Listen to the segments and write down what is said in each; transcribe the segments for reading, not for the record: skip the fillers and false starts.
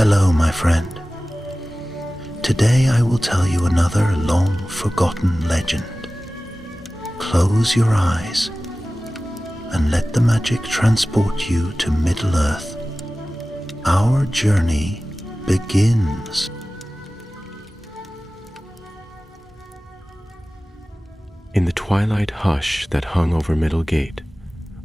Hello, my friend. Today I will tell you another long-forgotten legend. Close your eyes and let the magic transport you to Middle-earth. Our journey begins. In the twilight hush that hung over Middlegate,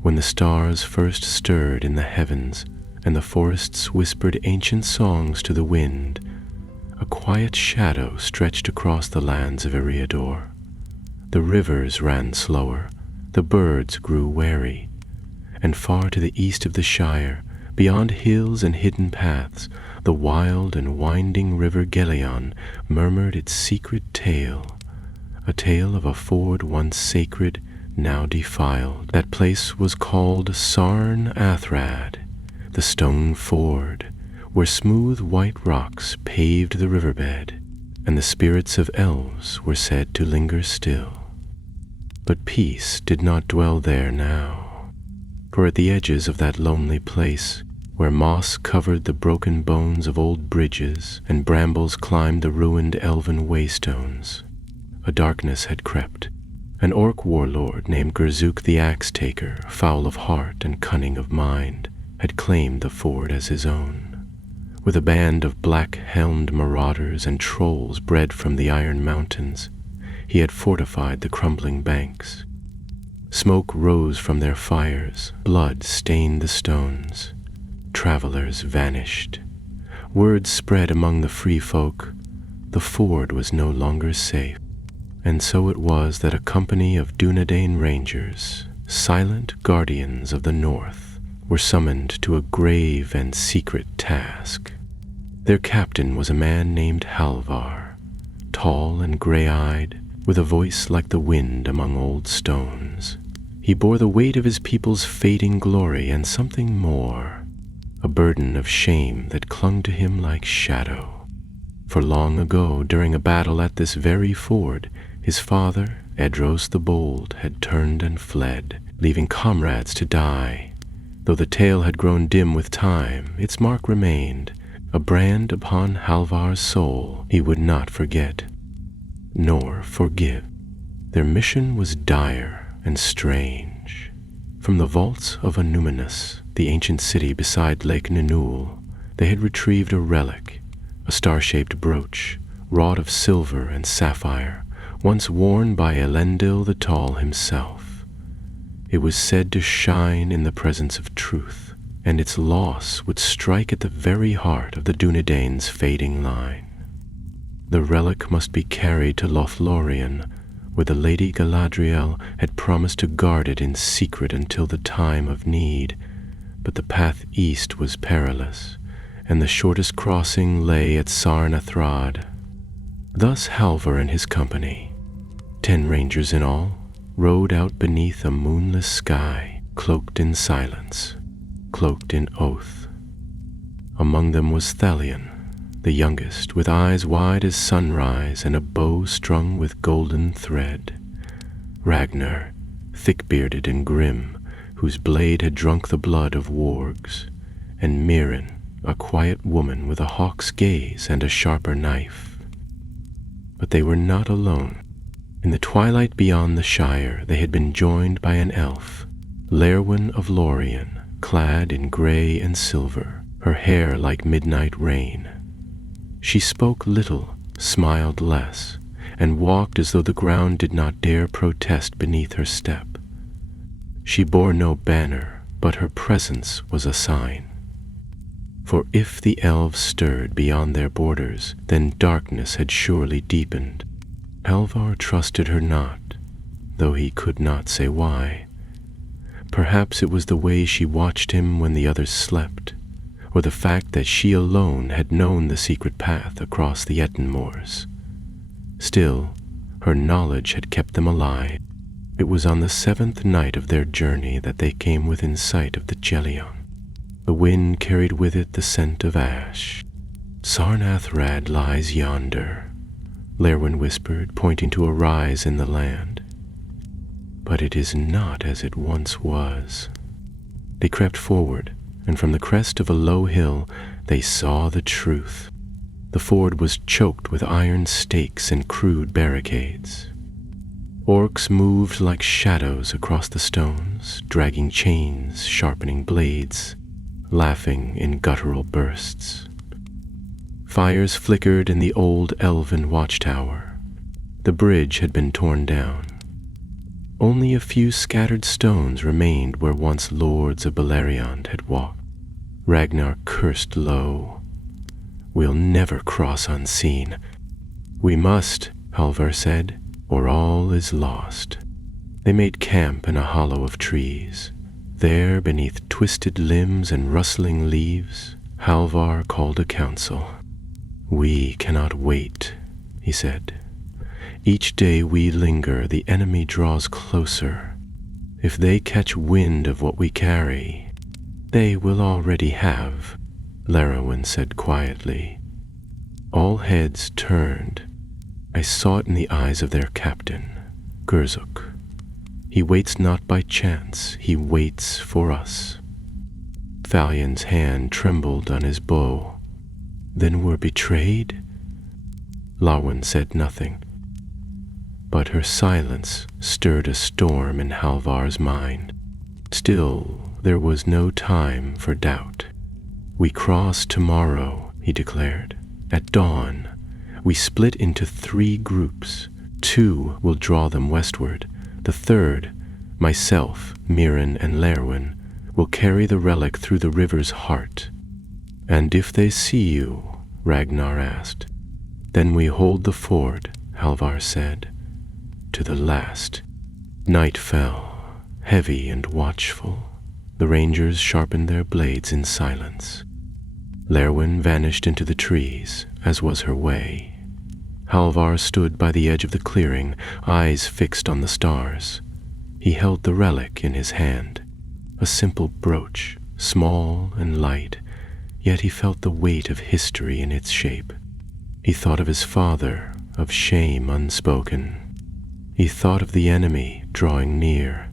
when the stars first stirred in the heavens and the forests whispered ancient songs to the wind, a quiet shadow stretched across the lands of Eriador. The rivers ran slower, the birds grew wary, and far to the east of the Shire, beyond hills and hidden paths, the wild and winding river Gelion murmured its secret tale, a tale of a ford once sacred, now defiled. That place was called Sarn Athrad, the stone ford, where smooth white rocks paved the riverbed, and the spirits of elves were said to linger still. But peace did not dwell there now, for at the edges of that lonely place, where moss covered the broken bones of old bridges and brambles climbed the ruined elven waystones, a darkness had crept. An orc warlord named Gerzuk the Axe-Taker, foul of heart and cunning of mind, had claimed the ford as his own. With a band of black-helmed marauders and trolls bred from the Iron Mountains, he had fortified the crumbling banks. Smoke rose from their fires, blood stained the stones. Travelers vanished. Word spread among the free folk, the ford was no longer safe. And so it was that a company of Dunedain rangers, silent guardians of the north, were summoned to a grave and secret task. Their captain was a man named Halvar, tall and gray-eyed, with a voice like the wind among old stones. He bore the weight of his people's fading glory and something more, a burden of shame that clung to him like shadow. For long ago, during a battle at this very ford, his father, Edros the Bold, had turned and fled, leaving comrades to die. Though the tale had grown dim with time, its mark remained, a brand upon Halvar's soul he would not forget, nor forgive. Their mission was dire and strange. From the vaults of Anuminus, the ancient city beside Lake Ninul, they had retrieved a relic, a star-shaped brooch, wrought of silver and sapphire, once worn by Elendil the Tall himself. It was said to shine in the presence of truth, and its loss would strike at the very heart of the Dunedain's fading line. The relic must be carried to Lothlorien, where the Lady Galadriel had promised to guard it in secret until the time of need, but the path east was perilous, and the shortest crossing lay at Sarn Athrad. Thus Halvar and his company, 10 rangers in all, rode out beneath a moonless sky, cloaked in silence, cloaked in oath. Among them was Thalion, the youngest, with eyes wide as sunrise and a bow strung with golden thread. Ragnar, thick-bearded and grim, whose blade had drunk the blood of wargs, and Mirren, a quiet woman with a hawk's gaze and a sharper knife. But they were not alone. In the twilight beyond the Shire, they had been joined by an elf, Lerwin of Lorien, clad in gray and silver, her hair like midnight rain. She spoke little, smiled less, and walked as though the ground did not dare protest beneath her step. She bore no banner, but her presence was a sign. For if the elves stirred beyond their borders, then darkness had surely deepened. Halvar trusted her not, though he could not say why. Perhaps it was the way she watched him when the others slept, or the fact that she alone had known the secret path across the Etten moors. Still, her knowledge had kept them alive. It was on the 7th night of their journey that they came within sight of the Gelion. The wind carried with it the scent of ash. Sarn Athrad lies yonder, Lerwin whispered, pointing to a rise in the land. But it is not as it once was. They crept forward, and from the crest of a low hill they saw the truth. The ford was choked with iron stakes and crude barricades. Orcs moved like shadows across the stones, dragging chains, sharpening blades, laughing in guttural bursts. Fires flickered in the old elven watchtower. The bridge had been torn down. Only a few scattered stones remained where once lords of Beleriand had walked. Ragnar cursed low. "We'll never cross unseen." "We must," Halvar said, "or all is lost." They made camp in a hollow of trees. There, beneath twisted limbs and rustling leaves, Halvar called a council. "We cannot wait," he said. "Each day we linger, the enemy draws closer. If they catch wind of what we carry, they will already have," Larowin said quietly. All heads turned. I saw it in the eyes of their captain, Gurzuk. He waits not by chance, he waits for us. Thalion's hand trembled on his bow. "Then we're betrayed?" Larwen said nothing, but her silence stirred a storm in Halvar's mind. Still, there was no time for doubt. "We cross tomorrow," he declared. "At dawn, we split into 3 groups. 2 will draw them westward. The third, myself, Mirren, and Lerwin, will carry the relic through the river's heart." "And if they see you?" Ragnar asked. "Then we hold the ford," Halvar said. "To the last." Night fell, heavy and watchful. The rangers sharpened their blades in silence. Lerwin vanished into the trees, as was her way. Halvar stood by the edge of the clearing, eyes fixed on the stars. He held the relic in his hand, a simple brooch, small and light, yet he felt the weight of history in its shape. He thought of his father, of shame unspoken. He thought of the enemy drawing near,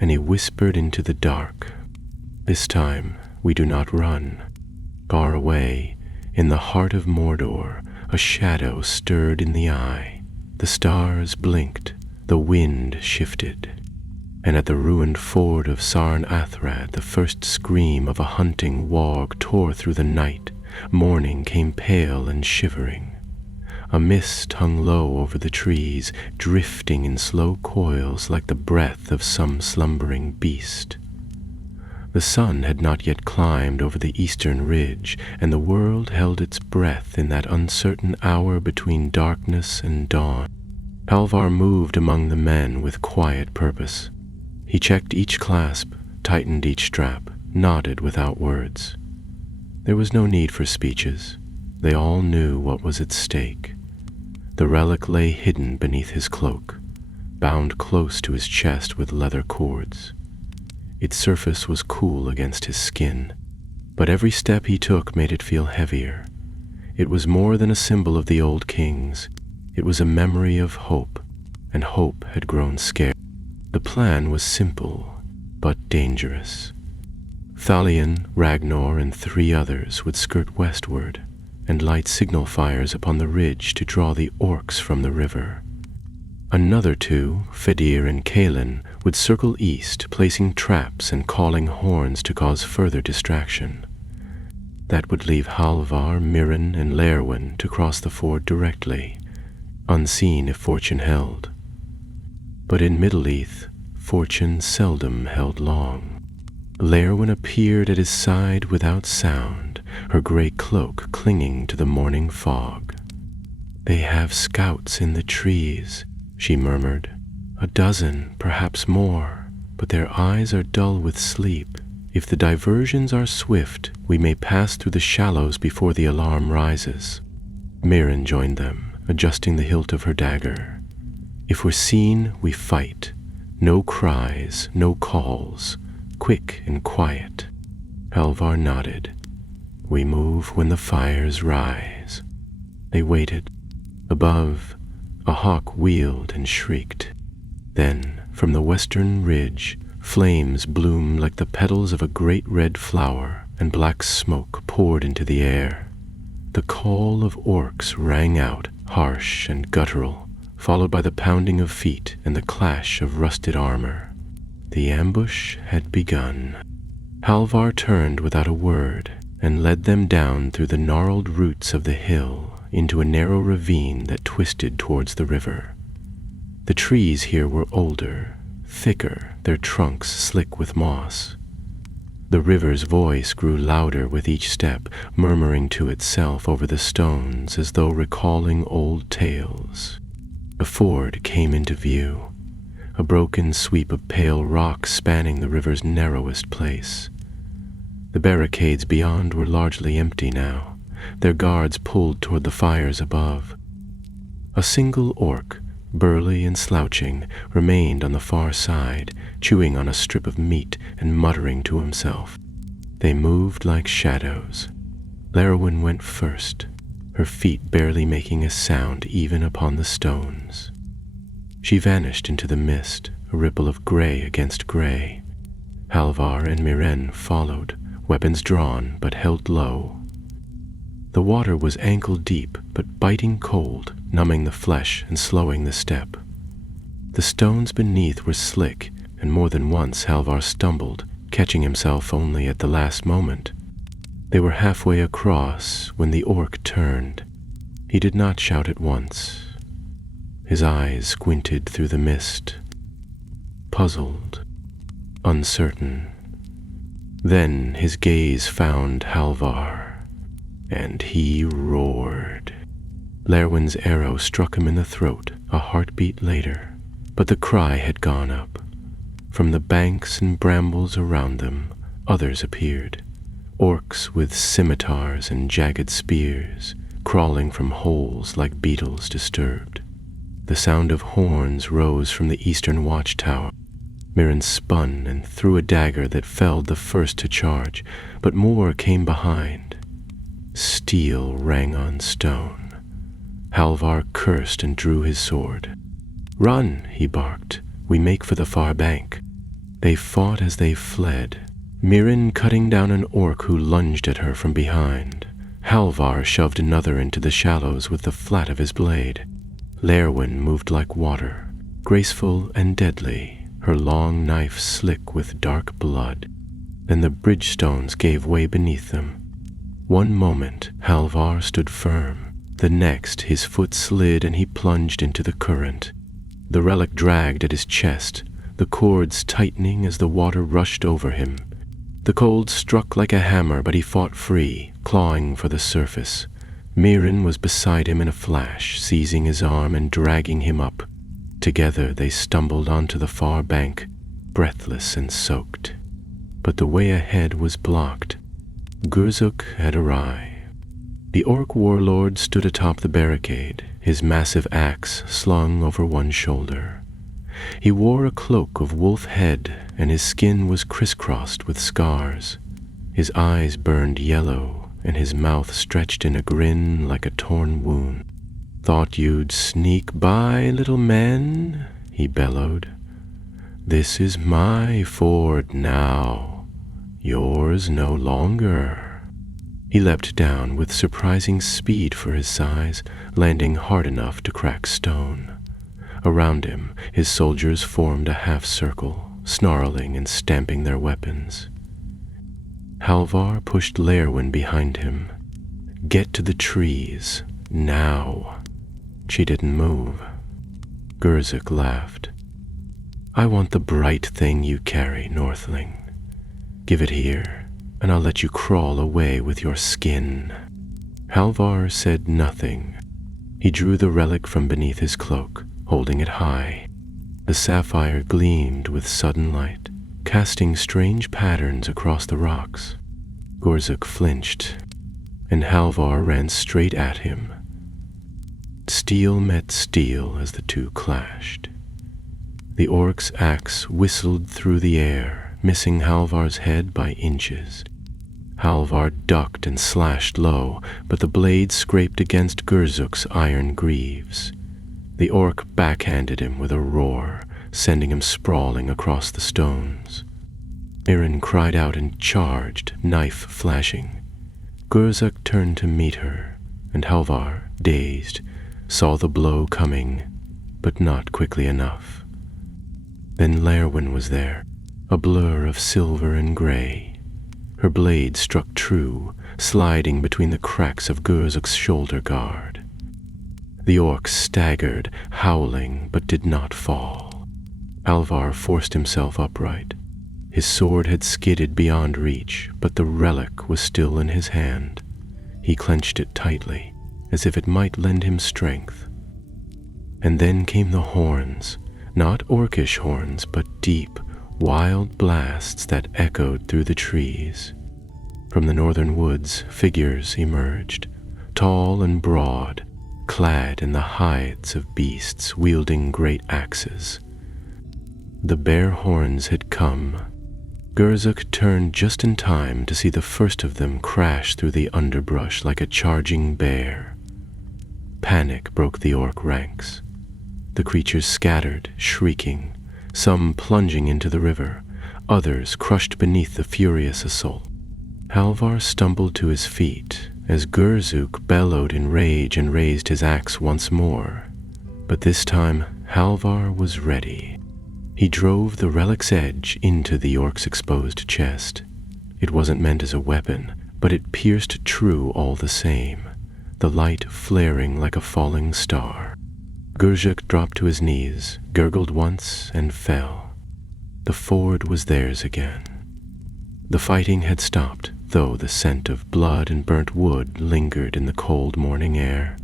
and he whispered into the dark, "This time we do not run." Far away, in the heart of Mordor, a shadow stirred in the eye. The stars blinked, the wind shifted, and at the ruined ford of Sarn Athrad the first scream of a hunting warg tore through the night. Morning came pale and shivering. A mist hung low over the trees, drifting in slow coils like the breath of some slumbering beast. The sun had not yet climbed over the eastern ridge, and the world held its breath in that uncertain hour between darkness and dawn. Halvar moved among the men with quiet purpose. He checked each clasp, tightened each strap, nodded without words. There was no need for speeches. They all knew what was at stake. The relic lay hidden beneath his cloak, bound close to his chest with leather cords. Its surface was cool against his skin, but every step he took made it feel heavier. It was more than a symbol of the old kings. It was a memory of hope, and hope had grown scarce. The plan was simple, but dangerous. Thalion, Ragnar, and 3 others would skirt westward and light signal fires upon the ridge to draw the orcs from the river. Another 2, Fedir and Kalin, would circle east, placing traps and calling horns to cause further distraction. That would leave Halvar, Mirren, and Lerwin to cross the ford directly, unseen if fortune held. But in Middle-earth, fortune seldom held long. Lerwin appeared at his side without sound, her gray cloak clinging to the morning fog. "They have scouts in the trees," she murmured. "A dozen, perhaps more, but their eyes are dull with sleep. If the diversions are swift, we may pass through the shallows before the alarm rises." Mirren joined them, adjusting the hilt of her dagger. "If we're seen, we fight. No cries, no calls. Quick and quiet." Halvar nodded. "We move when the fires rise." They waited. Above, a hawk wheeled and shrieked. Then, from the western ridge, Flames bloomed like the petals of a great red flower, and black smoke poured into the air. The call of orcs rang out, harsh and guttural, followed by the pounding of feet and the clash of rusted armor. The ambush had begun. Halvar turned without a word and led them down through the gnarled roots of the hill into a narrow ravine that twisted towards the river. The trees here were older, thicker, their trunks slick with moss. The river's voice grew louder with each step, murmuring to itself over the stones as though recalling old tales. A ford came into view, a broken sweep of pale rock spanning the river's narrowest place. The barricades beyond were largely empty now, their guards pulled toward the fires above. A single orc, burly and slouching, remained on the far side, chewing on a strip of meat and muttering to himself. They moved like shadows. Lerwin went first, her feet barely making a sound even upon the stones. She vanished into the mist, a ripple of gray against gray. Halvar and Miren followed, weapons drawn but held low. The water was ankle-deep but biting cold, numbing the flesh and slowing the step. The stones beneath were slick, and more than once Halvar stumbled, catching himself only at the last moment. They were halfway across when the orc turned. He did not shout at once. His eyes squinted through the mist, puzzled, uncertain. Then his gaze found Halvar, and he roared. Lerwin's arrow struck him in the throat a heartbeat later, but the cry had gone up. From the banks and brambles around them, others appeared, orcs with scimitars and jagged spears, crawling from holes like beetles disturbed. The sound of horns rose from the eastern watchtower. Miren spun and threw a dagger that felled the first to charge, but more came behind. Steel rang on stone. Halvar cursed and drew his sword. "Run," he barked. "We make for the far bank." They fought as they fled, Miren cutting down an orc who lunged at her from behind. Halvar shoved another into the shallows with the flat of his blade. Lerwin moved like water, graceful and deadly, her long knife slick with dark blood. Then the bridge stones gave way beneath them. One moment, Halvar stood firm. The next, his foot slid and he plunged into the current. The relic dragged at his chest, the cords tightening as the water rushed over him. The cold struck like a hammer, but he fought free, clawing for the surface. Miren was beside him in a flash, seizing his arm and dragging him up. Together they stumbled onto the far bank, breathless and soaked. But the way ahead was blocked. Gurzuk had arrived. The orc warlord stood atop the barricade, his massive axe slung over one shoulder. He wore a cloak of wolf head, and his skin was crisscrossed with scars. His eyes burned yellow, and his mouth stretched in a grin like a torn wound. "Thought you'd sneak by, little man?" he bellowed. "This is my ford now, yours no longer." He leapt down with surprising speed for his size, landing hard enough to crack stone. Around him, his soldiers formed a half-circle, snarling and stamping their weapons. Halvar pushed Lerwin behind him. "Get to the trees, now." She didn't move. Gurzuk laughed. "I want the bright thing you carry, Northling. Give it here, and I'll let you crawl away with your skin." Halvar said nothing. He drew the relic from beneath his cloak, holding it high. The sapphire gleamed with sudden light, casting strange patterns across the rocks. Gurzuk flinched, and Halvar ran straight at him. Steel met steel as the two clashed. The orc's axe whistled through the air, missing Halvar's head by inches. Halvar ducked and slashed low, but the blade scraped against Gurzuk's iron greaves. The orc backhanded him with a roar, sending him sprawling across the stones. Mirren cried out and charged, knife flashing. Gurzuk turned to meet her, and Halvar, dazed, saw the blow coming, but not quickly enough. Then Lerwin was there, a blur of silver and gray. Her blade struck true, sliding between the cracks of Gurzuk's shoulder guard. The orc staggered, howling, but did not fall. Halvar forced himself upright. His sword had skidded beyond reach, but the relic was still in his hand. He clenched it tightly, as if it might lend him strength. And then came the horns, not orcish horns, but deep, wild blasts that echoed through the trees. From the northern woods, figures emerged, tall and broad, clad in the hides of beasts wielding great axes. The bear horns had come. Gurzuk turned just in time to see the first of them crash through the underbrush like a charging bear. Panic broke the orc ranks. The creatures scattered, shrieking, some plunging into the river, others crushed beneath the furious assault. Halvar stumbled to his feet as Gurzuk bellowed in rage and raised his axe once more. But this time, Halvar was ready. He drove the relic's edge into the orc's exposed chest. It wasn't meant as a weapon, but it pierced true all the same, the light flaring like a falling star. Gurzuk dropped to his knees, gurgled once, and fell. The ford was theirs again. The fighting had stopped, though the scent of blood and burnt wood lingered in the cold morning air.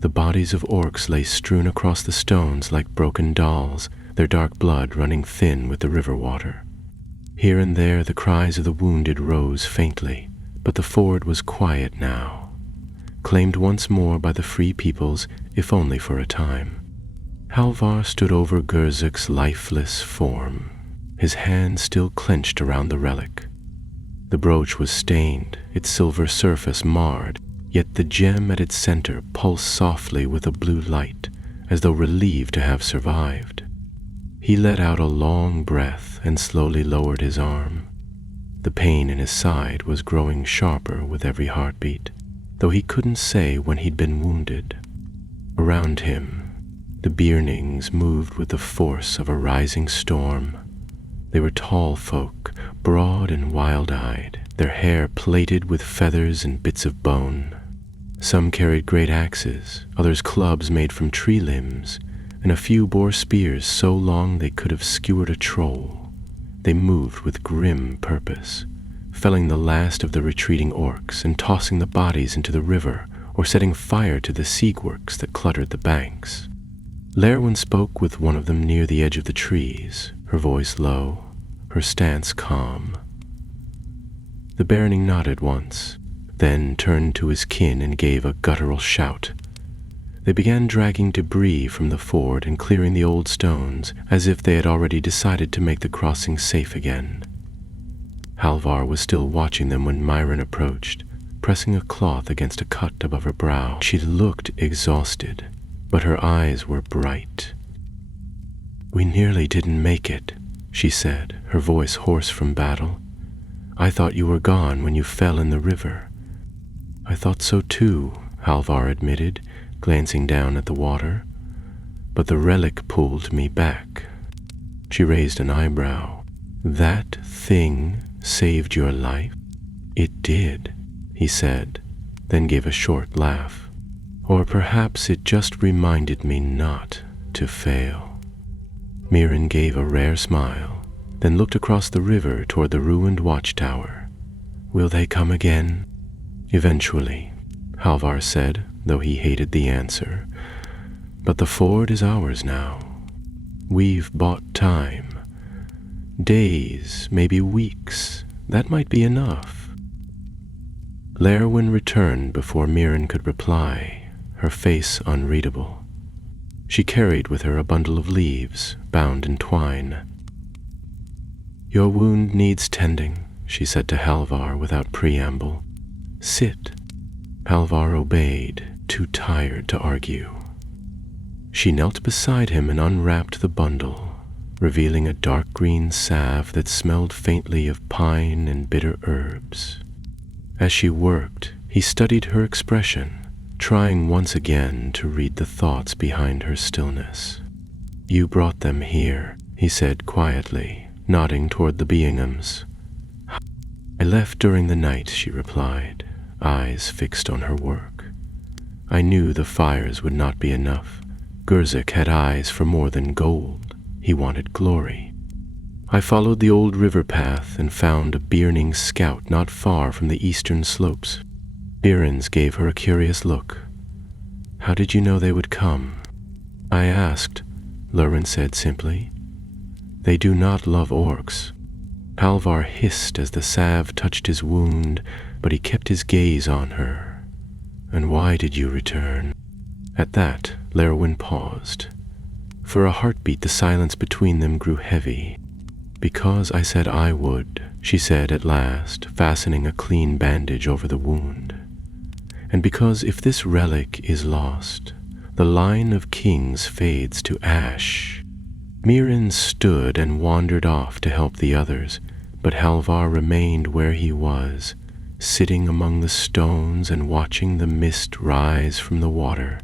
The bodies of orcs lay strewn across the stones like broken dolls, their dark blood running thin with the river water. Here and there the cries of the wounded rose faintly, but the ford was quiet now, claimed once more by the free peoples, if only for a time. Halvar stood over Gurzuk's lifeless form, his hand still clenched around the relic. The brooch was stained, its silver surface marred, yet the gem at its center pulsed softly with a blue light, as though relieved to have survived. He let out a long breath and slowly lowered his arm. The pain in his side was growing sharper with every heartbeat, though he couldn't say when he'd been wounded. Around him, the Byrnings moved with the force of a rising storm. They were tall folk, broad and wild-eyed, their hair plaited with feathers and bits of bone. Some carried great axes, others clubs made from tree limbs, and a few bore spears so long they could have skewered a troll. They moved with grim purpose, felling the last of the retreating orcs and tossing the bodies into the river or setting fire to the seaworks that cluttered the banks. Lerwin spoke with one of them near the edge of the trees, her voice low, her stance calm. The Byrning nodded once, then turned to his kin and gave a guttural shout. They began dragging debris from the ford and clearing the old stones, as if they had already decided to make the crossing safe again. Halvar was still watching them when Mirren approached, pressing a cloth against a cut above her brow. She looked exhausted, but her eyes were bright. "We nearly didn't make it," she said, her voice hoarse from battle. "I thought you were gone when you fell in the river." "I thought so too," Halvar admitted, glancing down at the water, "but the relic pulled me back." She raised an eyebrow. "That thing saved your life?" "It did," he said, then gave a short laugh. "Or perhaps it just reminded me not to fail." Mirren gave a rare smile, then looked across the river toward the ruined watchtower. "Will they come again?" "Eventually," Halvar said, though he hated the answer. "But the ford is ours now. We've bought time. Days, maybe weeks. That might be enough." Lerwin returned before Mirren could reply, her face unreadable. She carried with her a bundle of leaves, bound in twine. "Your wound needs tending," she said to Halvar without preamble. "Sit." Halvar obeyed, too tired to argue. She knelt beside him and unwrapped the bundle, revealing a dark green salve that smelled faintly of pine and bitter herbs. As she worked, he studied her expression, trying once again to read the thoughts behind her stillness. "You brought them here," he said quietly, nodding toward the Beinghams. "I left during the night," she replied, eyes fixed on her work. "I knew the fires would not be enough. Gurzik had eyes for more than gold. He wanted glory. I followed the old river path and found a Birning scout not far from the eastern slopes." Birins gave her a curious look. "How did you know they would come?" "I asked," Lurin said simply. "They do not love orcs." Halvar hissed as the salve touched his wound, but he kept his gaze on her. "And why did you return?" At that, Lerwin paused. For a heartbeat, the silence between them grew heavy. "Because I said I would," she said at last, fastening a clean bandage over the wound. "And because if this relic is lost, the line of kings fades to ash." Mirren stood and wandered off to help the others, but Halvar remained where he was, sitting among the stones and watching the mist rise from the water.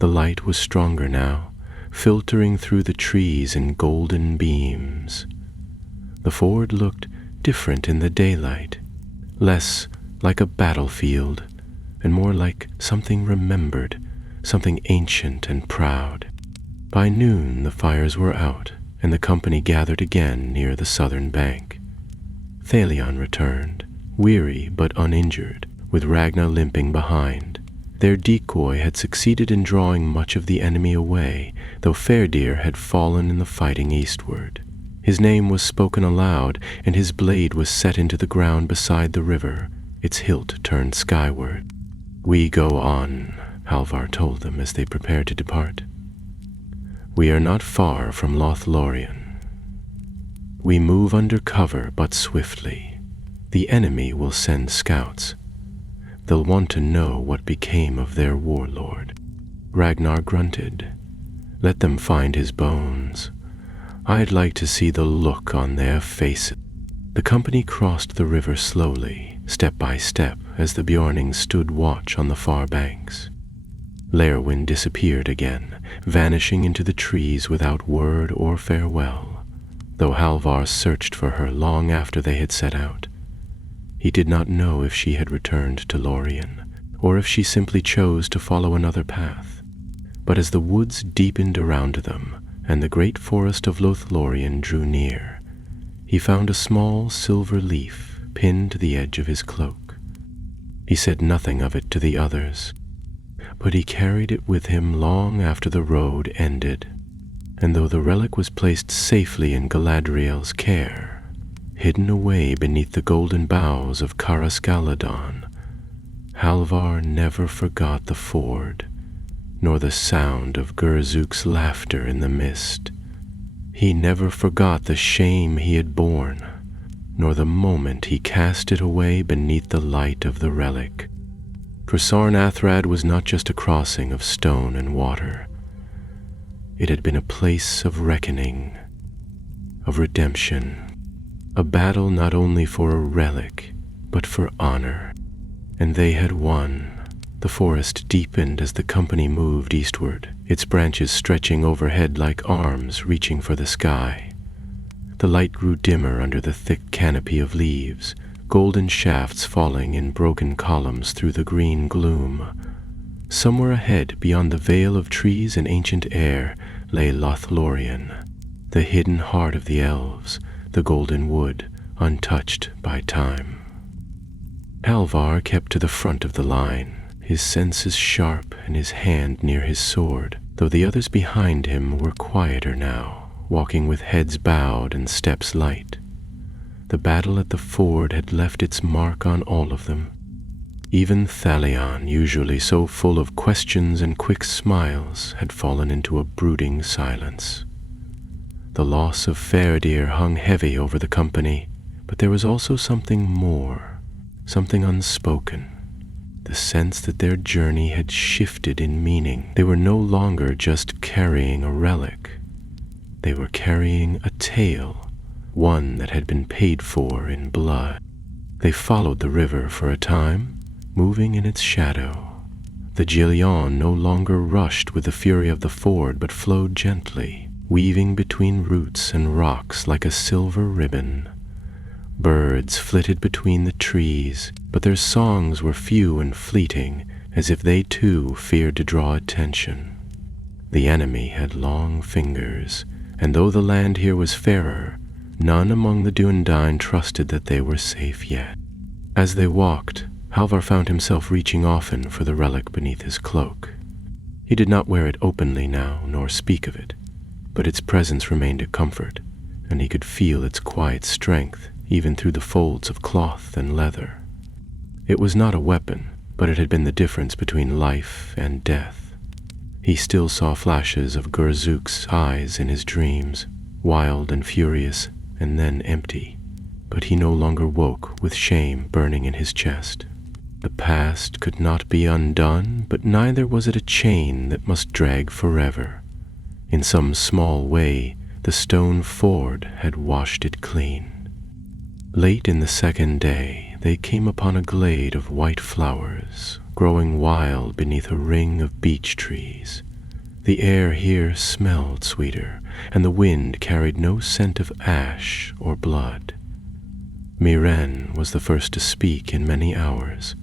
The light was stronger now, filtering through the trees in golden beams. The ford looked different in the daylight, less like a battlefield, and more like something remembered, something ancient and proud. By noon the fires were out, and the company gathered again near the southern bank. Thalion returned, weary but uninjured, with Ragnar limping behind. Their decoy had succeeded in drawing much of the enemy away, though Fairdeer had fallen in the fighting eastward. His name was spoken aloud, and his blade was set into the ground beside the river, its hilt turned skyward. "We go on," Halvar told them as they prepared to depart. "We are not far from Lothlorien. We move under cover but swiftly. The enemy will send scouts. They'll want to know what became of their warlord." Ragnar grunted. "Let them find his bones. I'd like to see the look on their faces." The company crossed the river slowly, step by step, as the Bjornings stood watch on the far banks. Lerwin disappeared again, vanishing into the trees without word or farewell, though Halvar searched for her long after they had set out. He did not know if she had returned to Lorien, or if she simply chose to follow another path. But as the woods deepened around them, and the great forest of Lothlorien drew near, he found a small silver leaf pinned to the edge of his cloak. He said nothing of it to the others, but he carried it with him long after the road ended, and though the relic was placed safely in Galadriel's care, hidden away beneath the golden boughs of Karasgaladon, Halvar never forgot the ford, nor the sound of Gurzuk's laughter in the mist. He never forgot the shame he had borne, nor the moment he cast it away beneath the light of the relic. For Sarn Athrad was not just a crossing of stone and water. It had been a place of reckoning, of redemption, a battle not only for a relic, but for honor. And they had won. The forest deepened as the company moved eastward, its branches stretching overhead like arms reaching for the sky. The light grew dimmer under the thick canopy of leaves, golden shafts falling in broken columns through the green gloom. Somewhere ahead, beyond the veil of trees and ancient air, lay Lothlorien, the hidden heart of the elves, the golden wood, untouched by time. Halvar kept to the front of the line, his senses sharp and his hand near his sword, though the others behind him were quieter now, walking with heads bowed and steps light. The battle at the ford had left its mark on all of them. Even Thalion, usually so full of questions and quick smiles, had fallen into a brooding silence. The loss of Fairdeer hung heavy over the company, but there was also something more, something unspoken. the sense that their journey had shifted in meaning. They were no longer just carrying a relic. They were carrying a tale, one that had been paid for in blood. They followed the river for a time, moving in its shadow. The Gillion no longer rushed with the fury of the ford, but flowed gently, weaving between roots and rocks like a silver ribbon. Birds flitted between the trees, but their songs were few and fleeting, as if they too feared to draw attention. The enemy had long fingers, and though the land here was fairer, none among the Dunedain trusted that they were safe yet. As they walked, Halvar found himself reaching often for the relic beneath his cloak. He did not wear it openly now, nor speak of it, but its presence remained a comfort, and he could feel its quiet strength even through the folds of cloth and leather. It was not a weapon, but it had been the difference between life and death. He still saw flashes of Gurzuk's eyes in his dreams, wild and furious, and then empty, but he no longer woke with shame burning in his chest. The past could not be undone, but neither was it a chain that must drag forever. In some small way, the stone ford had washed it clean. Late in the second day, they came upon a glade of white flowers, growing wild beneath a ring of beech trees. The air here smelled sweeter, and the wind carried no scent of ash or blood. Miren was the first to speak in many hours.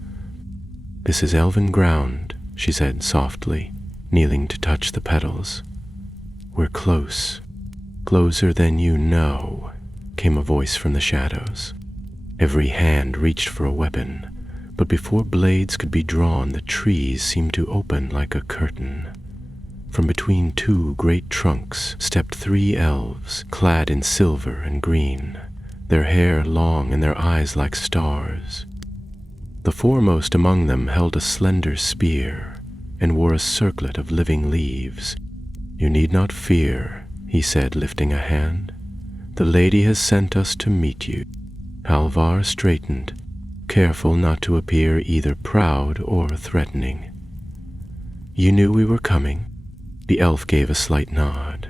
"This is elven ground," she said softly, kneeling to touch the petals. "We're close. Closer than you know," came a voice from the shadows. Every hand reached for a weapon, but before blades could be drawn, the trees seemed to open like a curtain. From between two great trunks stepped 3 elves, clad in silver and green, their hair long and their eyes like stars. The foremost among them held a slender spear and wore a circlet of living leaves. "You need not fear," he said, lifting a hand. "The lady has sent us to meet you." Halvar straightened, careful not to appear either proud or threatening. "You knew we were coming?" The elf gave a slight nod.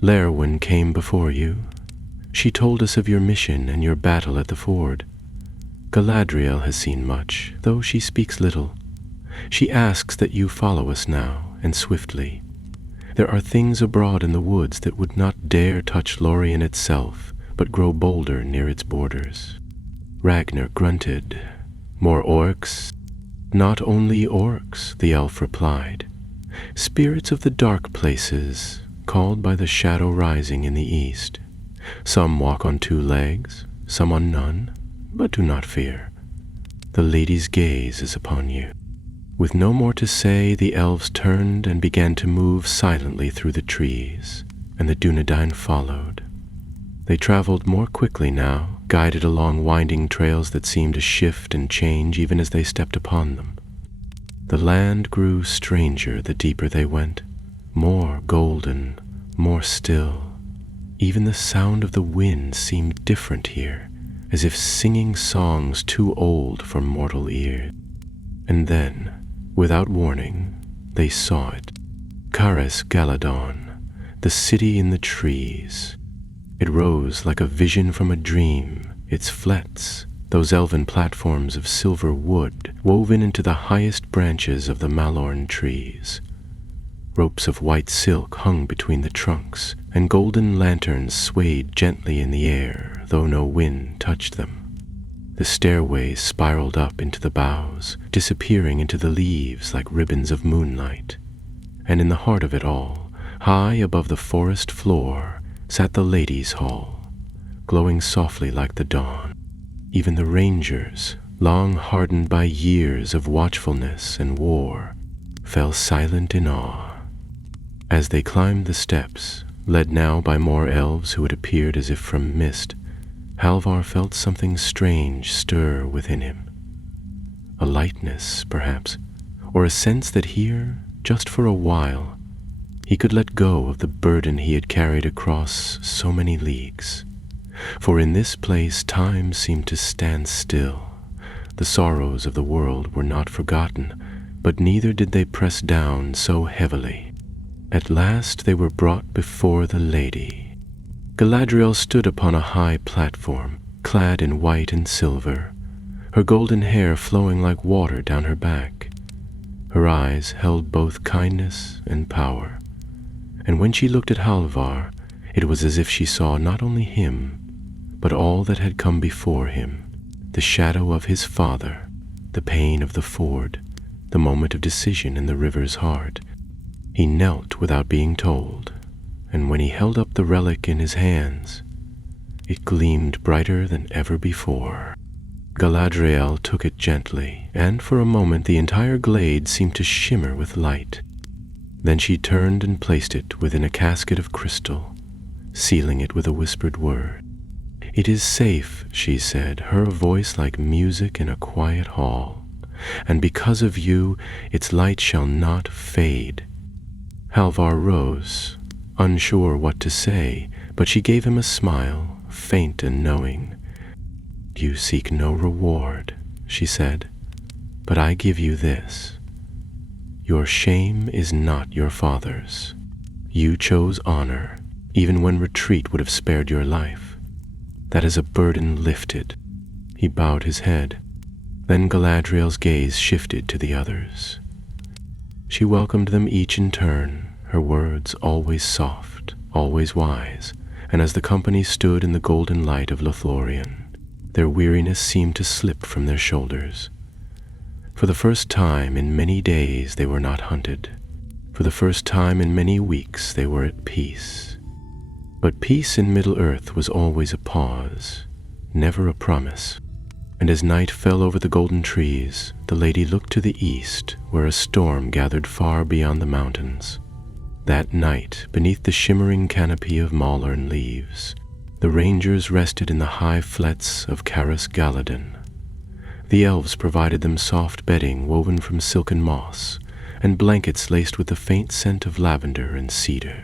"Lerwin came before you. She told us of your mission and your battle at the ford. Galadriel has seen much, though she speaks little. She asks that you follow us now, and swiftly. There are things abroad in the woods that would not dare touch Lorien itself, but grow bolder near its borders." Ragnar grunted. "More orcs?" "Not only orcs," the elf replied. "Spirits of the dark places, called by the shadow rising in the east. Some walk on 2 legs, some on none, but do not fear. The lady's gaze is upon you." With no more to say, the elves turned and began to move silently through the trees, and the Dunedain followed. They traveled more quickly now, guided along winding trails that seemed to shift and change even as they stepped upon them. The land grew stranger the deeper they went, more golden, more still. Even the sound of the wind seemed different here, as if singing songs too old for mortal ears. And then, without warning, they saw it. Caris Galadon, the city in the trees. It rose like a vision from a dream, its flets, those elven platforms of silver wood, woven into the highest branches of the Malorn trees. Ropes of white silk hung between the trunks, and golden lanterns swayed gently in the air, though no wind touched them. The stairways spiraled up into the boughs, disappearing into the leaves like ribbons of moonlight. And in the heart of it all, high above the forest floor, sat the ladies' hall, glowing softly like the dawn. Even the rangers, long hardened by years of watchfulness and war, fell silent in awe. As they climbed the steps, led now by more elves who had appeared as if from mist, Halvar felt something strange stir within him. A lightness, perhaps, or a sense that here, just for a while, he could let go of the burden he had carried across so many leagues. For in this place time seemed to stand still. The sorrows of the world were not forgotten, but neither did they press down so heavily. At last they were brought before the lady. Galadriel stood upon a high platform, clad in white and silver, her golden hair flowing like water down her back. Her eyes held both kindness and power, and when she looked at Halvar, it was as if she saw not only him, but all that had come before him, the shadow of his father, the pain of the ford, the moment of decision in the river's heart. He knelt without being told, and when he held up the relic in his hands, it gleamed brighter than ever before. Galadriel took it gently, and for a moment the entire glade seemed to shimmer with light. Then she turned and placed it within a casket of crystal, sealing it with a whispered word. "It is safe," she said, her voice like music in a quiet hall, "and because of you, its light shall not fade." Halvar rose, unsure what to say, but she gave him a smile, faint and knowing. "You seek no reward," she said, "but I give you this. Your shame is not your father's. You chose honor, even when retreat would have spared your life. That is a burden lifted." He bowed his head. Then Galadriel's gaze shifted to the others. She welcomed them each in turn, her words always soft, always wise, and as the company stood in the golden light of Lothlorien, their weariness seemed to slip from their shoulders. For the first time in many days they were not hunted. For the first time in many weeks they were at peace. But peace in Middle-earth was always a pause, never a promise. And as night fell over the golden trees, the lady looked to the east, where a storm gathered far beyond the mountains. That night, beneath the shimmering canopy of Malern leaves, the rangers rested in the high flets of Caras Galadon. The elves provided them soft bedding woven from silken moss, and blankets laced with the faint scent of lavender and cedar.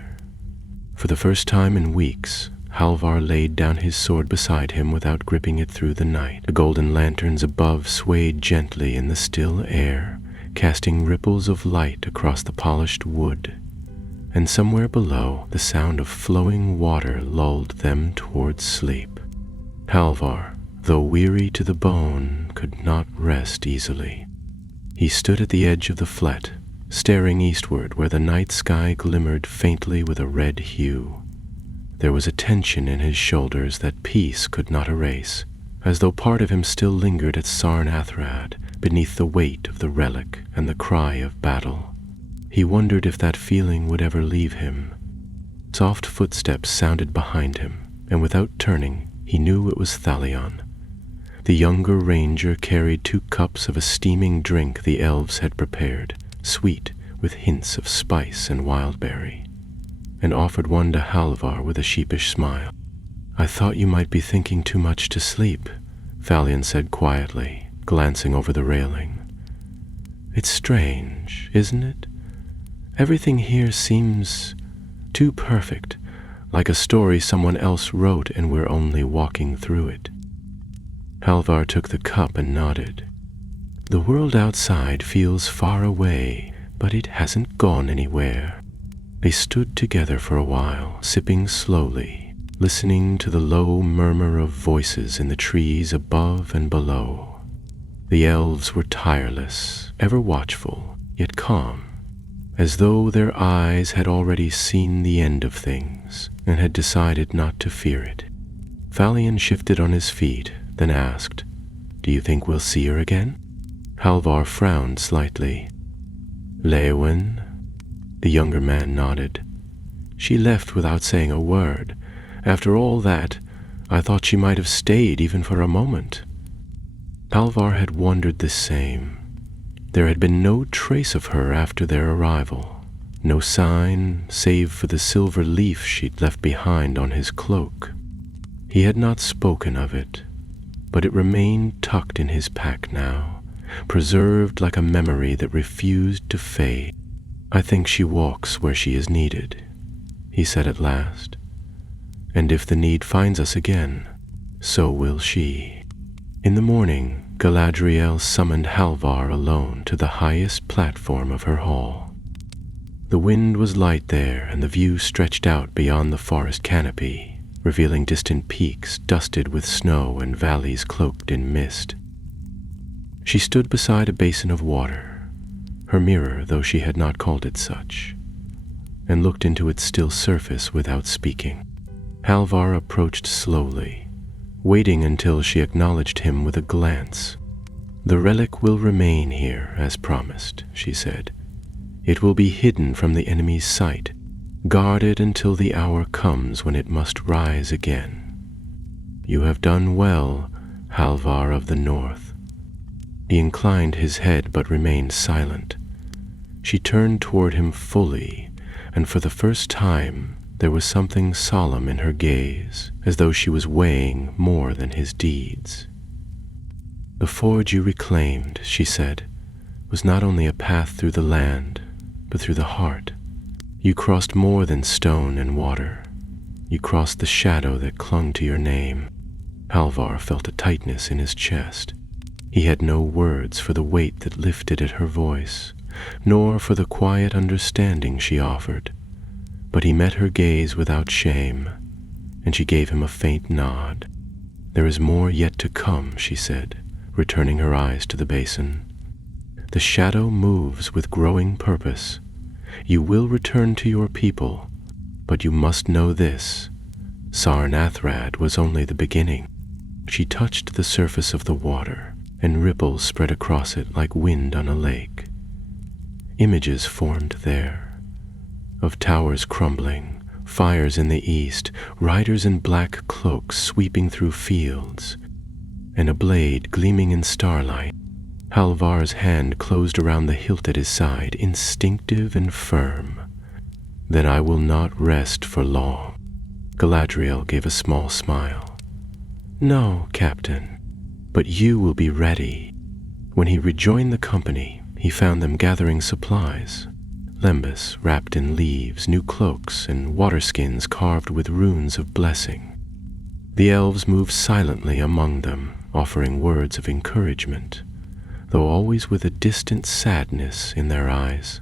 For the first time in weeks, Halvar laid down his sword beside him without gripping it through the night. The golden lanterns above swayed gently in the still air, casting ripples of light across the polished wood. And somewhere below, the sound of flowing water lulled them towards sleep. Halvar, though weary to the bone, could not rest easily. He stood at the edge of the flet, staring eastward where the night sky glimmered faintly with a red hue. There was a tension in his shoulders that peace could not erase, as though part of him still lingered at Sarn Athrad, beneath the weight of the relic and the cry of battle. He wondered if that feeling would ever leave him. Soft footsteps sounded behind him, and without turning, he knew it was Thalion. The younger ranger carried 2 cups of a steaming drink the elves had prepared, sweet with hints of spice and wildberry, and offered one to Halvar with a sheepish smile. "I thought you might be thinking too much to sleep," Thalion said quietly, glancing over the railing. "It's strange, isn't it? Everything here seems too perfect, like a story someone else wrote and we're only walking through it." Halvar took the cup and nodded. "The world outside feels far away, but it hasn't gone anywhere." They stood together for a while, sipping slowly, listening to the low murmur of voices in the trees above and below. The elves were tireless, ever watchful, yet calm, as though their eyes had already seen the end of things and had decided not to fear it. Thalion shifted on his feet, then asked, "Do you think we'll see her again?" Halvar frowned slightly. "Léwyn?" The younger man nodded. "She left without saying a word. After all that, I thought she might have stayed even for a moment." Halvar had wondered the same. There had been no trace of her after their arrival, no sign save for the silver leaf she'd left behind on his cloak. He had not spoken of it, but it remained tucked in his pack now, preserved like a memory that refused to fade. "I think she walks where she is needed," he said at last. "And if the need finds us again, so will she." In the morning, Galadriel summoned Halvar alone to the highest platform of her hall. The wind was light there, and the view stretched out beyond the forest canopy, revealing distant peaks dusted with snow and valleys cloaked in mist. She stood beside a basin of water, her mirror though she had not called it such, and looked into its still surface without speaking. Halvar approached slowly, waiting until she acknowledged him with a glance. "The relic will remain here, as promised," she said. "It will be hidden from the enemy's sight, guarded until the hour comes when it must rise again. You have done well, Halvar of the North." He inclined his head but remained silent. She turned toward him fully, and for the first time there was something solemn in her gaze, as though she was weighing more than his deeds. "The forge you reclaimed," she said, "was not only a path through the land, but through the heart. You crossed more than stone and water. You crossed the shadow that clung to your name." Halvar felt a tightness in his chest. He had no words for the weight that lifted at her voice, nor for the quiet understanding she offered. But he met her gaze without shame, and she gave him a faint nod. "There is more yet to come," she said, returning her eyes to the basin. "The shadow moves with growing purpose. You will return to your people, but you must know this. Sarn Athrad was only the beginning." She touched the surface of the water, and ripples spread across it like wind on a lake. Images formed there, of towers crumbling, fires in the east, riders in black cloaks sweeping through fields, and a blade gleaming in starlight. Halvar's hand closed around the hilt at his side, instinctive and firm. "Then I will not rest for long." Galadriel gave a small smile. "No, Captain, but you will be ready." When he rejoined the company, he found them gathering supplies. Lembas wrapped in leaves, new cloaks, and waterskins carved with runes of blessing. The elves moved silently among them, offering words of encouragement, though always with a distant sadness in their eyes.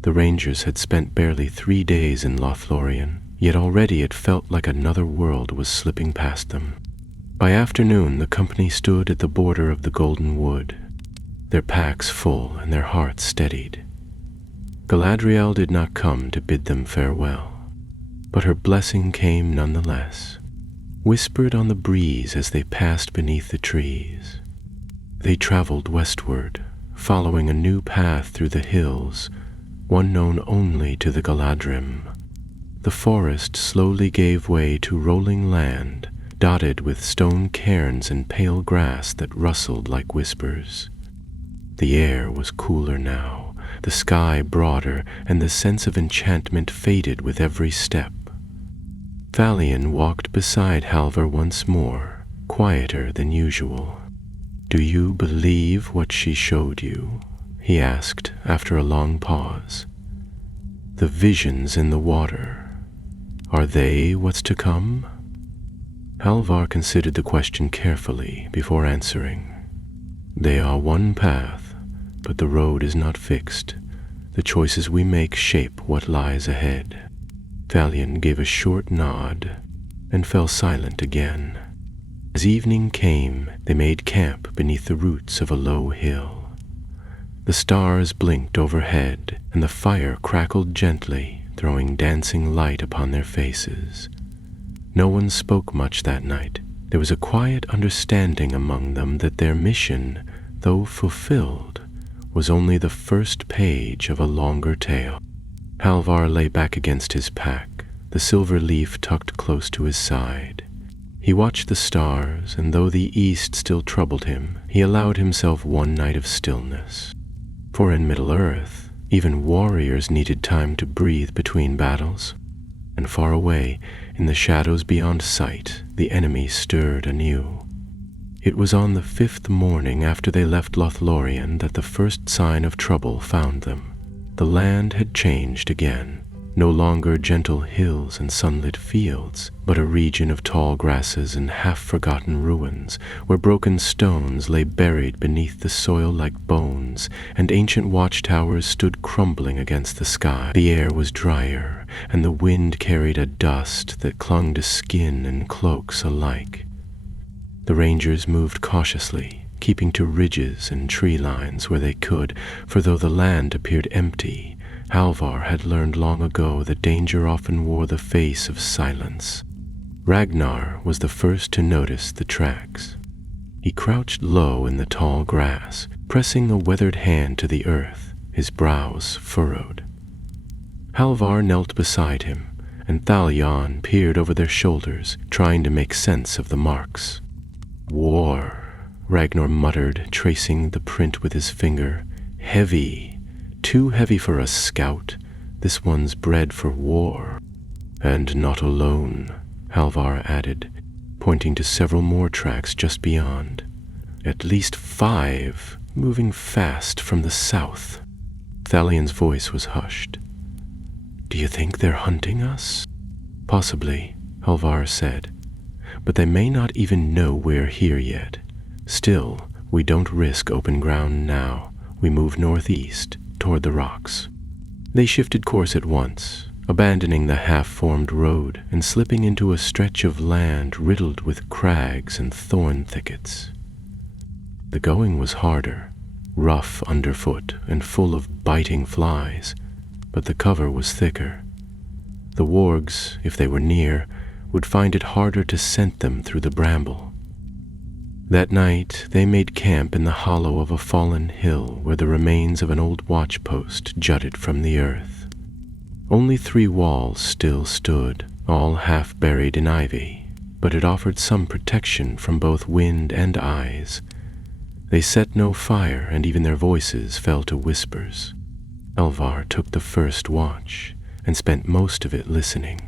The rangers had spent barely 3 days in Lothlorien, yet already it felt like another world was slipping past them. By afternoon, the company stood at the border of the Golden Wood, their packs full and their hearts steadied. Galadriel did not come to bid them farewell, but her blessing came nonetheless, whispered on the breeze as they passed beneath the trees. They traveled westward, following a new path through the hills, one known only to the Galadrim. The forest slowly gave way to rolling land, dotted with stone cairns and pale grass that rustled like whispers. The air was cooler now, the sky broader, and the sense of enchantment faded with every step. Thalion walked beside Halvar once more, quieter than usual. "Do you believe what she showed you?" he asked after a long pause. "The visions in the water, are they what's to come?" Halvar considered the question carefully before answering. "They are one path, but the road is not fixed. The choices we make shape what lies ahead." Thalion gave a short nod and fell silent again. As evening came, they made camp beneath the roots of a low hill. The stars blinked overhead, and the fire crackled gently, throwing dancing light upon their faces. No one spoke much that night. There was a quiet understanding among them that their mission, though fulfilled, was only the first page of a longer tale. Halvar lay back against his pack, the silver leaf tucked close to his side. He watched the stars, and though the east still troubled him, he allowed himself one night of stillness. For in Middle-earth, even warriors needed time to breathe between battles. And far away, in the shadows beyond sight, the enemy stirred anew. It was on the 5th morning after they left Lothlorien that the first sign of trouble found them. The land had changed again. no longer gentle hills and sunlit fields, but a region of tall grasses and half-forgotten ruins, where broken stones lay buried beneath the soil like bones, and ancient watchtowers stood crumbling against the sky. The air was drier, and the wind carried a dust that clung to skin and cloaks alike. The rangers moved cautiously, keeping to ridges and tree lines where they could, for though the land appeared empty, Halvar had learned long ago that danger often wore the face of silence. Ragnar was the first to notice the tracks. He crouched low in the tall grass, pressing a weathered hand to the earth, his brows furrowed. Halvar knelt beside him, and Thaljan peered over their shoulders, trying to make sense of the marks. "War," Ragnar muttered, tracing the print with his finger. "Heavy. Too heavy for a scout. This one's bred for war." "And not alone," Halvar added, pointing to several more tracks just beyond. "At least 5, moving fast from the south." Thalion's voice was hushed. "Do you think they're hunting us?" "Possibly," Halvar said. "But they may not even know we're here yet. Still, we don't risk open ground now. We move northeast, toward the rocks." They shifted course at once, abandoning the half-formed road and slipping into a stretch of land riddled with crags and thorn thickets. The going was harder, rough underfoot and full of biting flies, but the cover was thicker. The wargs, if they were near, would find it harder to scent them through the bramble. That night, they made camp in the hollow of a fallen hill where the remains of an old watchpost jutted from the earth. Only 3 walls still stood, all half buried in ivy, but it offered some protection from both wind and eyes. They set no fire, and even their voices fell to whispers. Elvar took the first watch, and spent most of it listening.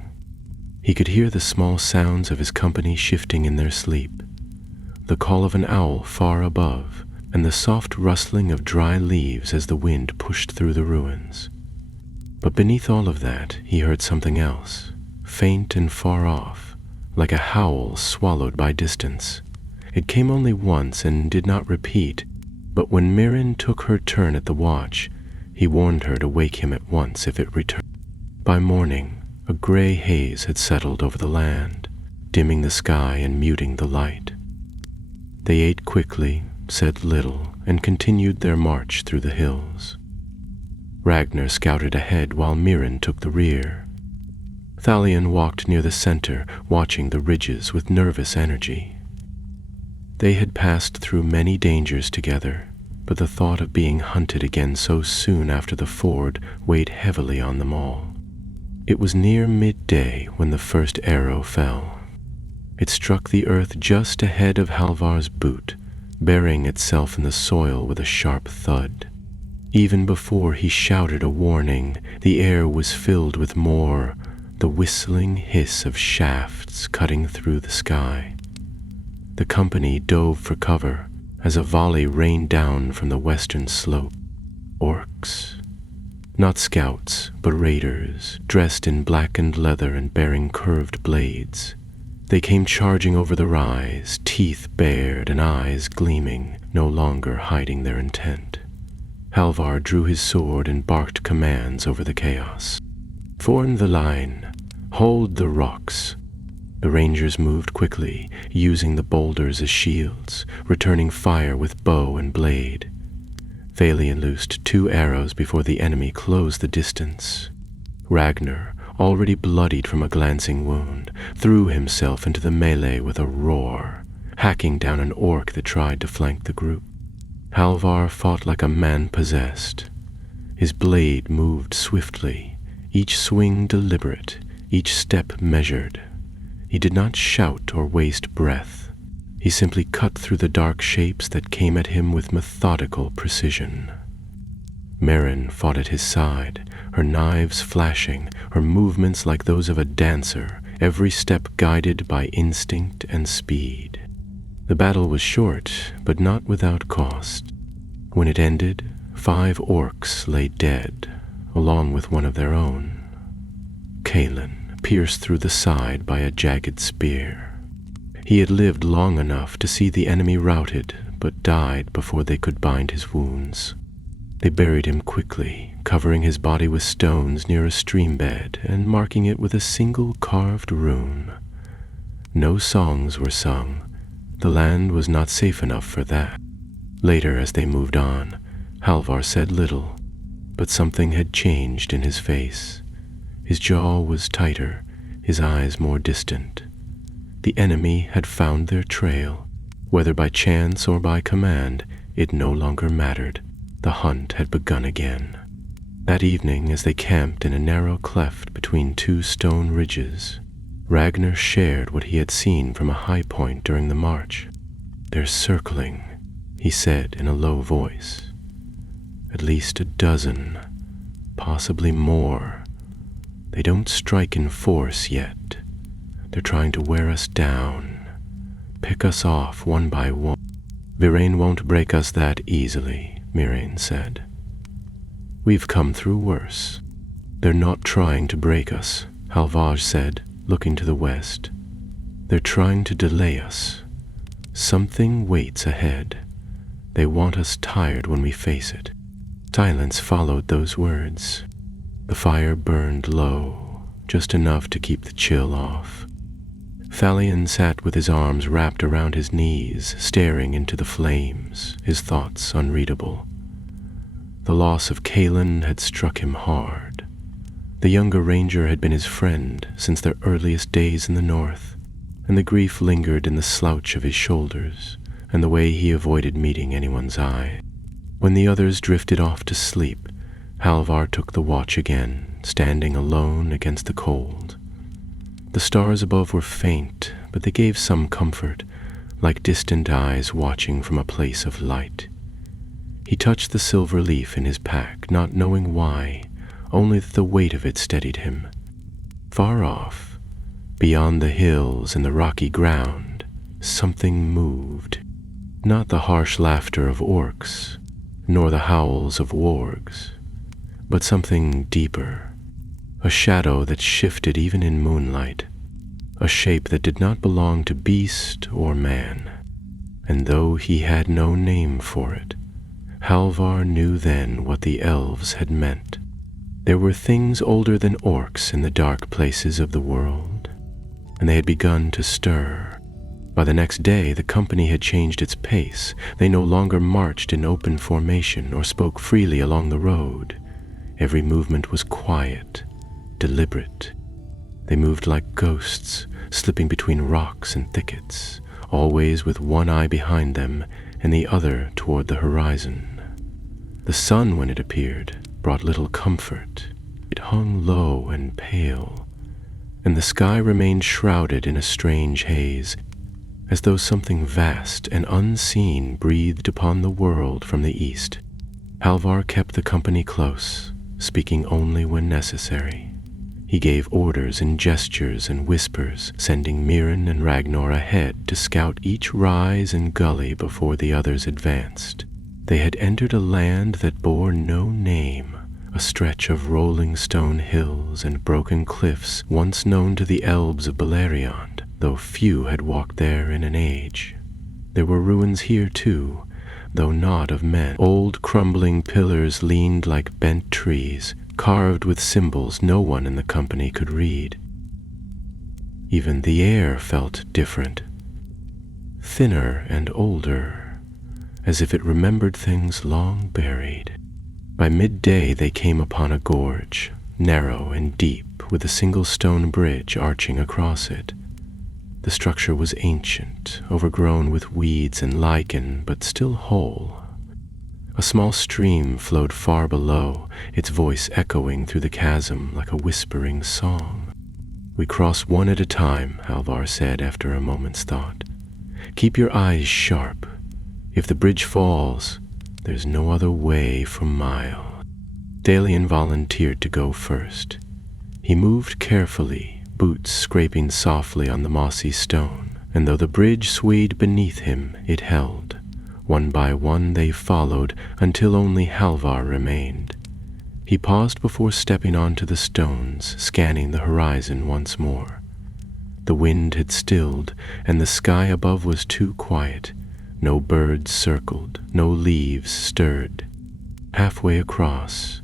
He could hear the small sounds of his company shifting in their sleep, the call of an owl far above, and the soft rustling of dry leaves as the wind pushed through the ruins. But beneath all of that, he heard something else, faint and far off, like a howl swallowed by distance. It came only once and did not repeat, but when Mirren took her turn at the watch, he warned her to wake him at once if it returned. By morning, a gray haze had settled over the land, dimming the sky and muting the light. They ate quickly, said little, and continued their march through the hills. Ragnar scouted ahead while Mirren took the rear. Thalion walked near the center, watching the ridges with nervous energy. They had passed through many dangers together, but the thought of being hunted again so soon after the ford weighed heavily on them all. It was near midday when the first arrow fell. It struck the earth just ahead of Halvar's boot, burying itself in the soil with a sharp thud. Even before he shouted a warning, the air was filled with more, the whistling hiss of shafts cutting through the sky. The company dove for cover as a volley rained down from the western slope. Orcs. Not scouts, but raiders, dressed in blackened leather and bearing curved blades. They came charging over the rise, teeth bared and eyes gleaming, no longer hiding their intent. Halvar drew his sword and barked commands over the chaos. "Form the line. Hold the rocks." The rangers moved quickly, using the boulders as shields, returning fire with bow and blade. Thalion loosed 2 arrows before the enemy closed the distance. Ragnar, already bloodied from a glancing wound, threw himself into the melee with a roar, hacking down an orc that tried to flank the group. Halvar fought like a man possessed. His blade moved swiftly, each swing deliberate, each step measured. He did not shout or waste breath. He simply cut through the dark shapes that came at him with methodical precision. Mirren fought at his side, her knives flashing, her movements like those of a dancer, every step guided by instinct and speed. The battle was short, but not without cost. When it ended, 5 orcs lay dead, along with one of their own. Kaelin, pierced through the side by a jagged spear. He had lived long enough to see the enemy routed, but died before they could bind his wounds. They buried him quickly, covering his body with stones near a stream bed and marking it with a single carved rune. No songs were sung. The land was not safe enough for that. Later, as they moved on, Halvar said little, but something had changed in his face. His jaw was tighter, his eyes more distant. The enemy had found their trail. Whether by chance or by command, it no longer mattered. The hunt had begun again. That evening, as they camped in a narrow cleft between two stone ridges, Ragnar shared what he had seen from a high point during the march. "They're circling," he said in a low voice. "At least a dozen, possibly more. They don't strike in force yet. They're trying to wear us down, pick us off one by one." "Virain won't break us that easily," Mirain said. "We've come through worse." "They're not trying to break us," Halvar said, looking to the west. "They're trying to delay us. Something waits ahead. They want us tired when we face it." Silence followed those words. The fire burned low, just enough to keep the chill off. Thalion sat with his arms wrapped around his knees, staring into the flames, his thoughts unreadable. The loss of Kaelin had struck him hard. The younger ranger had been his friend since their earliest days in the north, and the grief lingered in the slouch of his shoulders and the way he avoided meeting anyone's eye. When the others drifted off to sleep, Halvar took the watch again, standing alone against the cold. The stars above were faint, but they gave some comfort, like distant eyes watching from a place of light. He touched the silver leaf in his pack, not knowing why, only that the weight of it steadied him. Far off, beyond the hills and the rocky ground, something moved. Not the harsh laughter of orcs, nor the howls of wargs, but something deeper. A shadow that shifted even in moonlight, a shape that did not belong to beast or man. And though he had no name for it, Halvar knew then what the elves had meant. There were things older than orcs in the dark places of the world, and they had begun to stir. By the next day, the company had changed its pace. They no longer marched in open formation or spoke freely along the road. Every movement was quiet, deliberate. They moved like ghosts, slipping between rocks and thickets, always with one eye behind them and the other toward the horizon. The sun, when it appeared, brought little comfort. It hung low and pale, and the sky remained shrouded in a strange haze, as though something vast and unseen breathed upon the world from the east. Halvar kept the company close, speaking only when necessary. He gave orders in gestures and whispers, sending Mirren and Ragnar ahead to scout each rise and gully before the others advanced. They had entered a land that bore no name, a stretch of rolling stone hills and broken cliffs once known to the elves of Beleriand, though few had walked there in an age. There were ruins here too, though not of men. Old crumbling pillars leaned like bent trees, carved with symbols no one in the company could read. Even the air felt different, thinner and older, as if it remembered things long buried. By midday they came upon a gorge, narrow and deep, with a single stone bridge arching across it. The structure was ancient, overgrown with weeds and lichen, but still whole. A small stream flowed far below, its voice echoing through the chasm like a whispering song. "We cross one at a time," Halvar said after a moment's thought. "Keep your eyes sharp. If the bridge falls, there's no other way for miles." Dalian volunteered to go first. He moved carefully, boots scraping softly on the mossy stone, and though the bridge swayed beneath him, it held. One by one they followed, until only Halvar remained. He paused before stepping onto the stones, scanning the horizon once more. The wind had stilled, and the sky above was too quiet. No birds circled, no leaves stirred. Halfway across,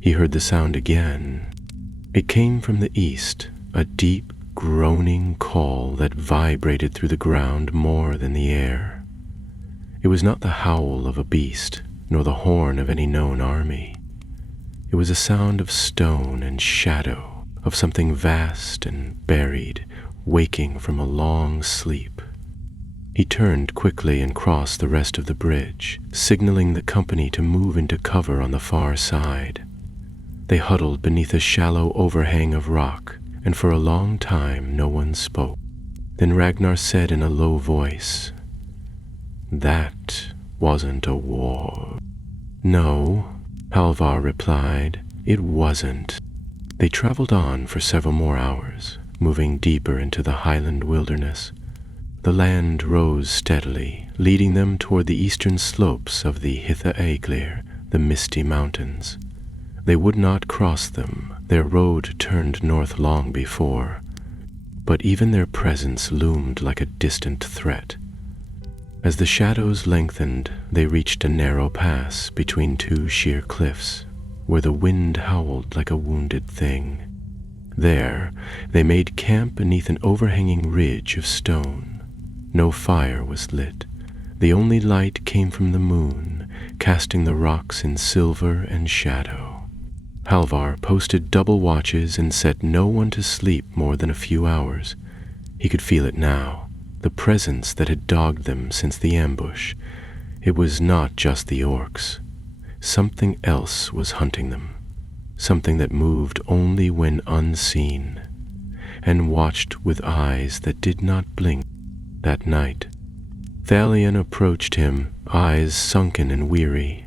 he heard the sound again. It came from the east, a deep, groaning call that vibrated through the ground more than the air. It was not the howl of a beast, nor the horn of any known army. It was a sound of stone and shadow, of something vast and buried, waking from a long sleep. He turned quickly and crossed the rest of the bridge, signaling the company to move into cover on the far side. They huddled beneath a shallow overhang of rock, and for a long time no one spoke. Then Ragnar said in a low voice, "That wasn't a war." "No," Halvar replied, "it wasn't." They traveled on for several more hours, moving deeper into the highland wilderness. The land rose steadily, leading them toward the eastern slopes of the Hitha Aeglir, the misty mountains. They would not cross them, their road turned north long before, but even their presence loomed like a distant threat. As the shadows lengthened, they reached a narrow pass between two sheer cliffs, where the wind howled like a wounded thing. There, they made camp beneath an overhanging ridge of stone. No fire was lit. The only light came from the moon, casting the rocks in silver and shadow. Halvar posted double watches and set no one to sleep more than a few hours. He could feel it now, the presence that had dogged them since the ambush. It was not just the orcs. Something else was hunting them, something that moved only when unseen, and watched with eyes that did not blink. That night, Thalion approached him, eyes sunken and weary.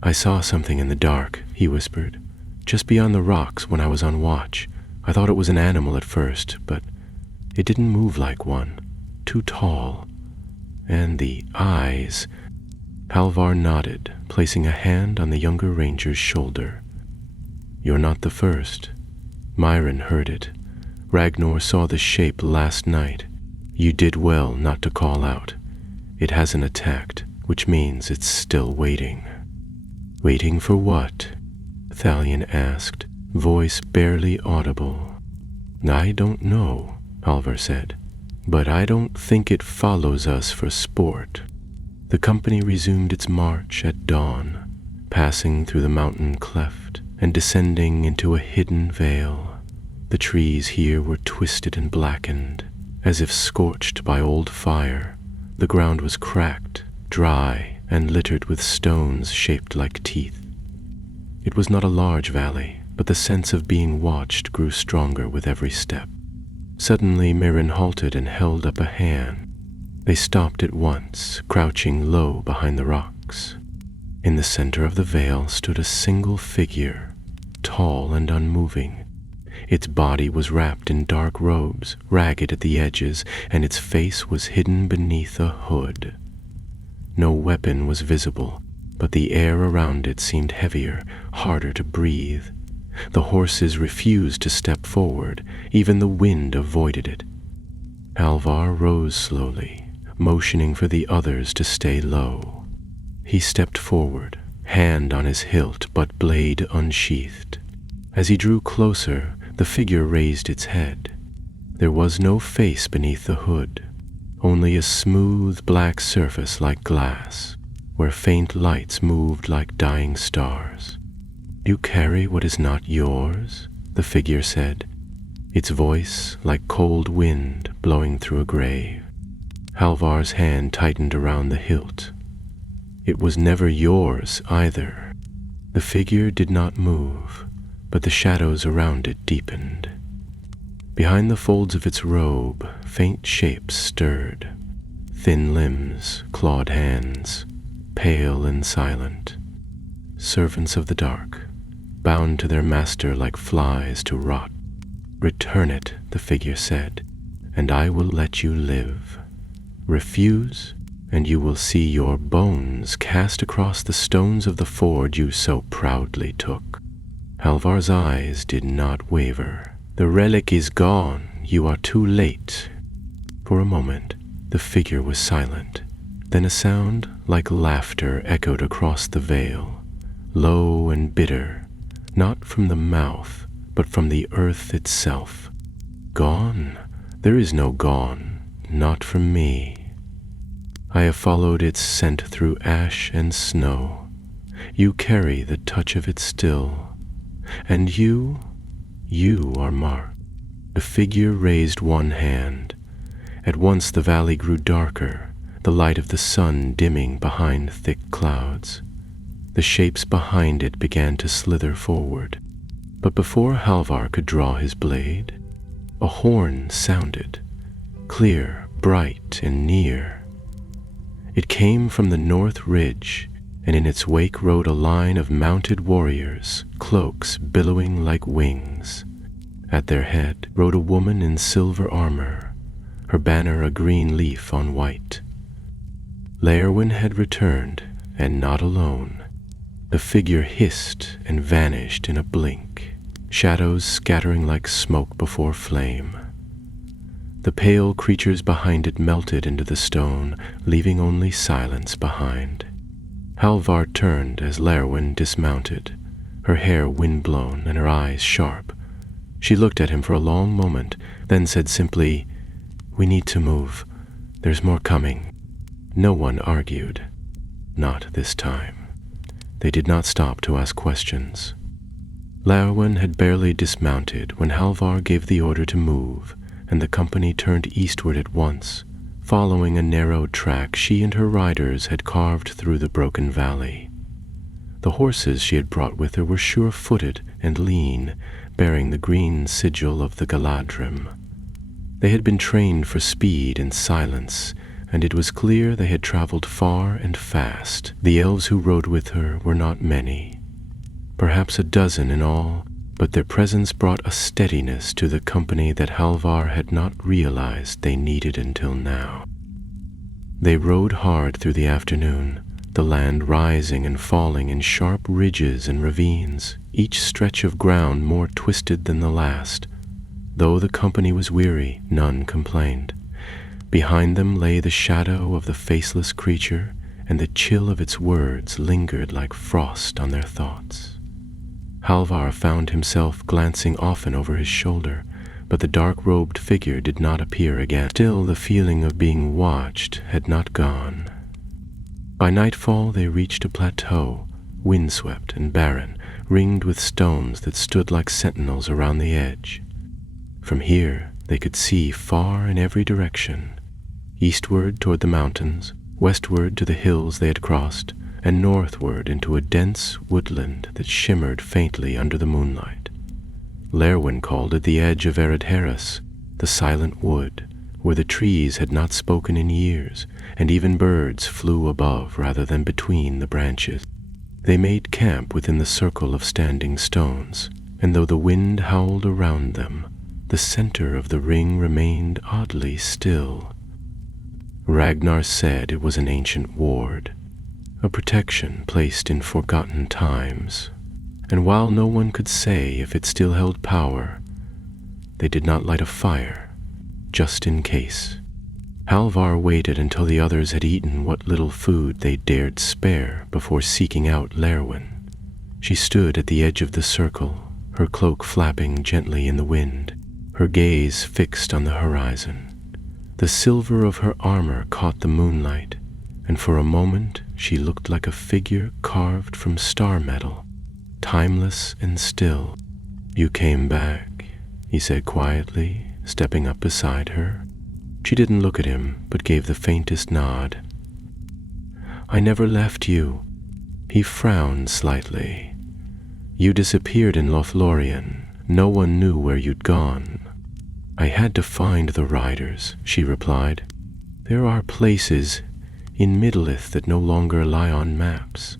"I saw something in the dark," he whispered, "just beyond the rocks when I was on watch. I thought it was an animal at first, but it didn't move like one. Too tall. And the eyes..." Halvar nodded, placing a hand on the younger ranger's shoulder. "You're not the first." Myron heard it. "Ragnar saw the shape last night. You did well not to call out. It hasn't attacked, which means it's still waiting." "Waiting for what?" Thalion asked, voice barely audible. "I don't know," Halvar said, "but I don't think it follows us for sport." The company resumed its march at dawn, passing through the mountain cleft and descending into a hidden vale. The trees here were twisted and blackened, as if scorched by old fire. The ground was cracked, dry, and littered with stones shaped like teeth. It was not a large valley, but the sense of being watched grew stronger with every step. Suddenly Mirren halted and held up a hand. They stopped at once, crouching low behind the rocks. In the center of the vale stood a single figure, tall and unmoving. Its body was wrapped in dark robes, ragged at the edges, and its face was hidden beneath a hood. No weapon was visible, but the air around it seemed heavier, harder to breathe. The horses refused to step forward, even the wind avoided it. Halvar rose slowly, motioning for the others to stay low. He stepped forward, hand on his hilt but blade unsheathed. As he drew closer, the figure raised its head. There was no face beneath the hood, only a smooth black surface like glass, where faint lights moved like dying stars. "You carry what is not yours," the figure said, its voice like cold wind blowing through a grave. Halvar's hand tightened around the hilt. "It was never yours either." The figure did not move, but the shadows around it deepened. Behind the folds of its robe, faint shapes stirred. Thin limbs, clawed hands, pale and silent. Servants of the dark, bound to their master like flies to rot. "Return it," the figure said, "and I will let you live. Refuse, and you will see your bones cast across the stones of the ford you so proudly took." Halvar's eyes did not waver. "The relic is gone. You are too late." For a moment, the figure was silent. Then a sound like laughter echoed across the veil, low and bitter, not from the mouth, but from the earth itself. "Gone? There is no gone, not from me. I have followed its scent through ash and snow. You carry the touch of it still. And you are marked." The figure raised one hand. At once the valley grew darker, the light of the sun dimming behind thick clouds. The shapes behind it began to slither forward. But before Halvar could draw his blade, a horn sounded, clear, bright, and near. It came from the north ridge, and in its wake rode a line of mounted warriors, cloaks billowing like wings. At their head rode a woman in silver armor, her banner a green leaf on white. Léorwyn had returned, and not alone. The figure hissed and vanished in a blink, shadows scattering like smoke before flame. The pale creatures behind it melted into the stone, leaving only silence behind. Halvar turned as Léorwyn dismounted, her hair wind-blown and her eyes sharp. She looked at him for a long moment, then said simply, "We need to move. There's more coming." No one argued. Not this time. They did not stop to ask questions. Léorwyn had barely dismounted when Halvar gave the order to move, and the company turned eastward at once, following a narrow track she and her riders had carved through the broken valley. The horses she had brought with her were sure-footed and lean, bearing the green sigil of the Galadrim. They had been trained for speed and silence, and it was clear they had traveled far and fast. The elves who rode with her were not many, perhaps a dozen in all, but their presence brought a steadiness to the company that Halvar had not realized they needed until now. They rode hard through the afternoon, the land rising and falling in sharp ridges and ravines, each stretch of ground more twisted than the last. Though the company was weary, none complained. Behind them lay the shadow of the faceless creature, and the chill of its words lingered like frost on their thoughts. Halvar found himself glancing often over his shoulder, but the dark-robed figure did not appear again. Still, the feeling of being watched had not gone. By nightfall they reached a plateau, windswept and barren, ringed with stones that stood like sentinels around the edge. From here they could see far in every direction, eastward toward the mountains, westward to the hills they had crossed, and northward into a dense woodland that shimmered faintly under the moonlight. Léorwyn called it the edge of Eredharis, the silent wood, where the trees had not spoken in years, and even birds flew above rather than between the branches. They made camp within the circle of standing stones, and though the wind howled around them, the center of the ring remained oddly still. Ragnar said it was an ancient ward, a protection placed in forgotten times, and while no one could say if it still held power, they did not light a fire, just in case. Halvar waited until the others had eaten what little food they dared spare before seeking out Léorwyn. She stood at the edge of the circle, her cloak flapping gently in the wind, her gaze fixed on the horizon. The silver of her armor caught the moonlight, and for a moment she looked like a figure carved from star metal, timeless and still. "You came back," he said quietly, stepping up beside her. She didn't look at him, but gave the faintest nod. "I never left you." He frowned slightly. "You disappeared in Lothlorien. No one knew where you'd gone." "I had to find the riders," she replied. "There are places in Middle-earth that no longer lie on maps.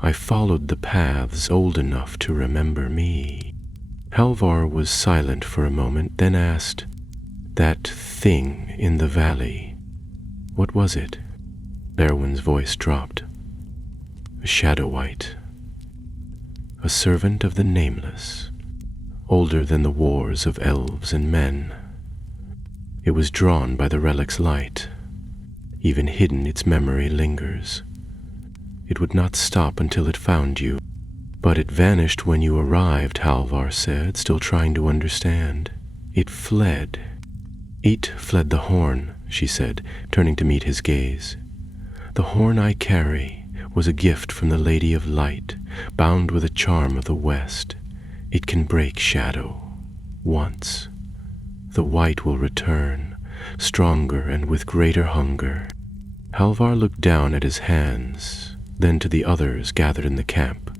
I followed the paths old enough to remember me." Halvar was silent for a moment, then asked, "That thing in the valley, what was it?" Léorwyn's voice dropped. "A shadow white. a servant of the Nameless, older than the wars of elves and men. It was drawn by the relic's light. Even hidden, its memory lingers. It would not stop until it found you, but it vanished when you arrived, Halvar said, still trying to understand. It fled. It fled the horn, she said, turning to meet his gaze. The horn I carry was a gift from the Lady of Light, bound with a charm of the West. It can break shadow. Once. The white will return, stronger and with greater hunger. Halvar looked down at his hands, then to the others gathered in the camp.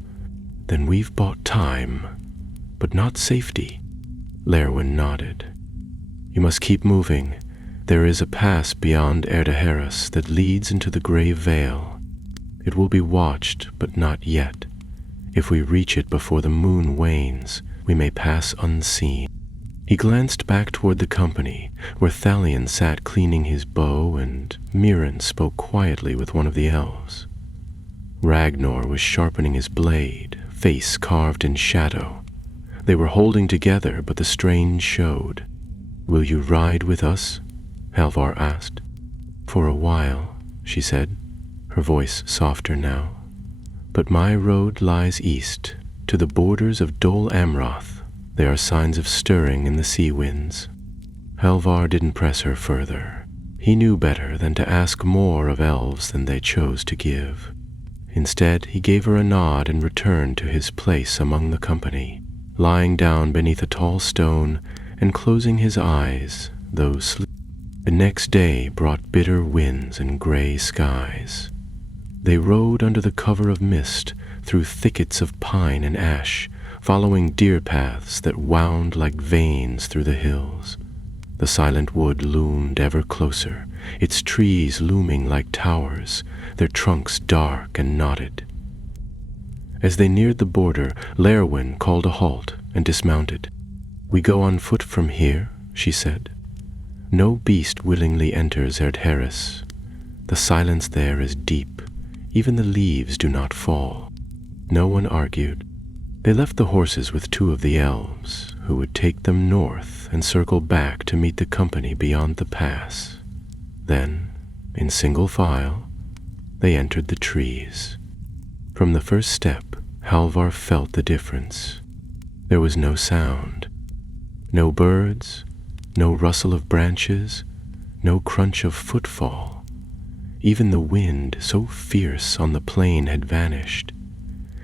Then we've bought time, but not safety. Lerwin nodded. You must keep moving. There is a pass beyond Erdaheris that leads into the Grave Vale. It will be watched, but not yet. If we reach it before the moon wanes, we may pass unseen. He glanced back toward the company, where Thalion sat cleaning his bow, and Mirren spoke quietly with one of the elves. Ragnar was sharpening his blade, face carved in shadow. They were holding together, but the strain showed. "Will you ride with us?" Halvar asked. "For a while," she said, her voice softer now. "But my road lies east, to the borders of Dol Amroth. There are signs of stirring in the sea winds." Halvar didn't press her further. He knew better than to ask more of elves than they chose to give. Instead, he gave her a nod and returned to his place among the company, lying down beneath a tall stone and closing his eyes, though sleep. The next day brought bitter winds and gray skies. They rode under the cover of mist through thickets of pine and ash, following deer paths that wound like veins through the hills. The silent wood loomed ever closer, its trees looming like towers, their trunks dark and knotted. As they neared the border, Lerwin called a halt and dismounted. "We go on foot from here," she said. "No beast willingly enters Erdheris. The silence there is deep. Even the leaves do not fall." No one argued. They left the horses with two of the elves, who would take them north and circle back to meet the company beyond the pass. Then, in single file, they entered the trees. From the first step, Halvar felt the difference. There was no sound. No birds, no rustle of branches, no crunch of footfall. Even the wind, so fierce on the plain, had vanished.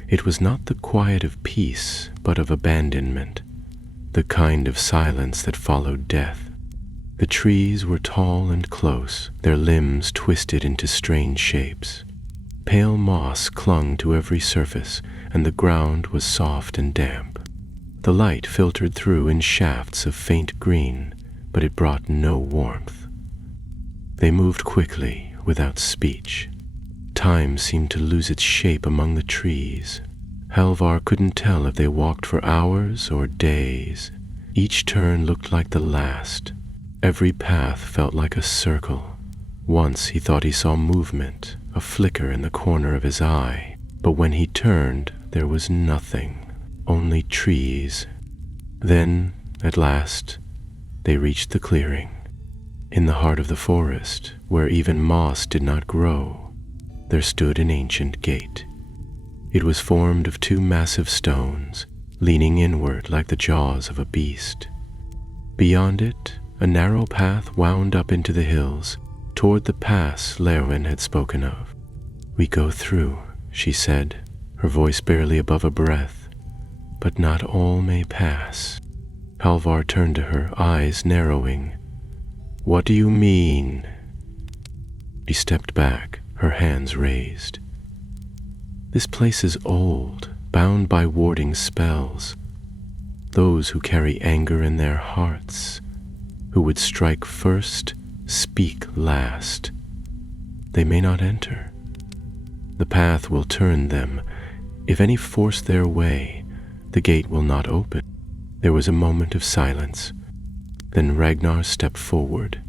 It was not the quiet of peace, but of abandonment, the kind of silence that followed death. The trees were tall and close, their limbs twisted into strange shapes. Pale moss clung to every surface, and the ground was soft and damp. The light filtered through in shafts of faint green, but it brought no warmth. They moved quickly, without speech. Time seemed to lose its shape among the trees. Halvar couldn't tell if they walked for hours or days. Each turn looked like the last. Every path felt like a circle. Once he thought he saw movement, a flicker in the corner of his eye, but when he turned, there was nothing, only trees. Then, at last, they reached the clearing. In the heart of the forest, where even moss did not grow, there stood an ancient gate. It was formed of two massive stones, leaning inward like the jaws of a beast. Beyond it, a narrow path wound up into the hills, toward the pass Lerwin had spoken of. "We go through," she said, her voice barely above a breath. "But not all may pass." Halvar turned to her, eyes narrowing. "What do you mean?" She stepped back, her hands raised. "This place is old, bound by warding spells. Those who carry anger in their hearts, who would strike first, speak last. They may not enter. The path will turn them. If any force their way, the gate will not open." There was a moment of silence. Then Ragnar stepped forward.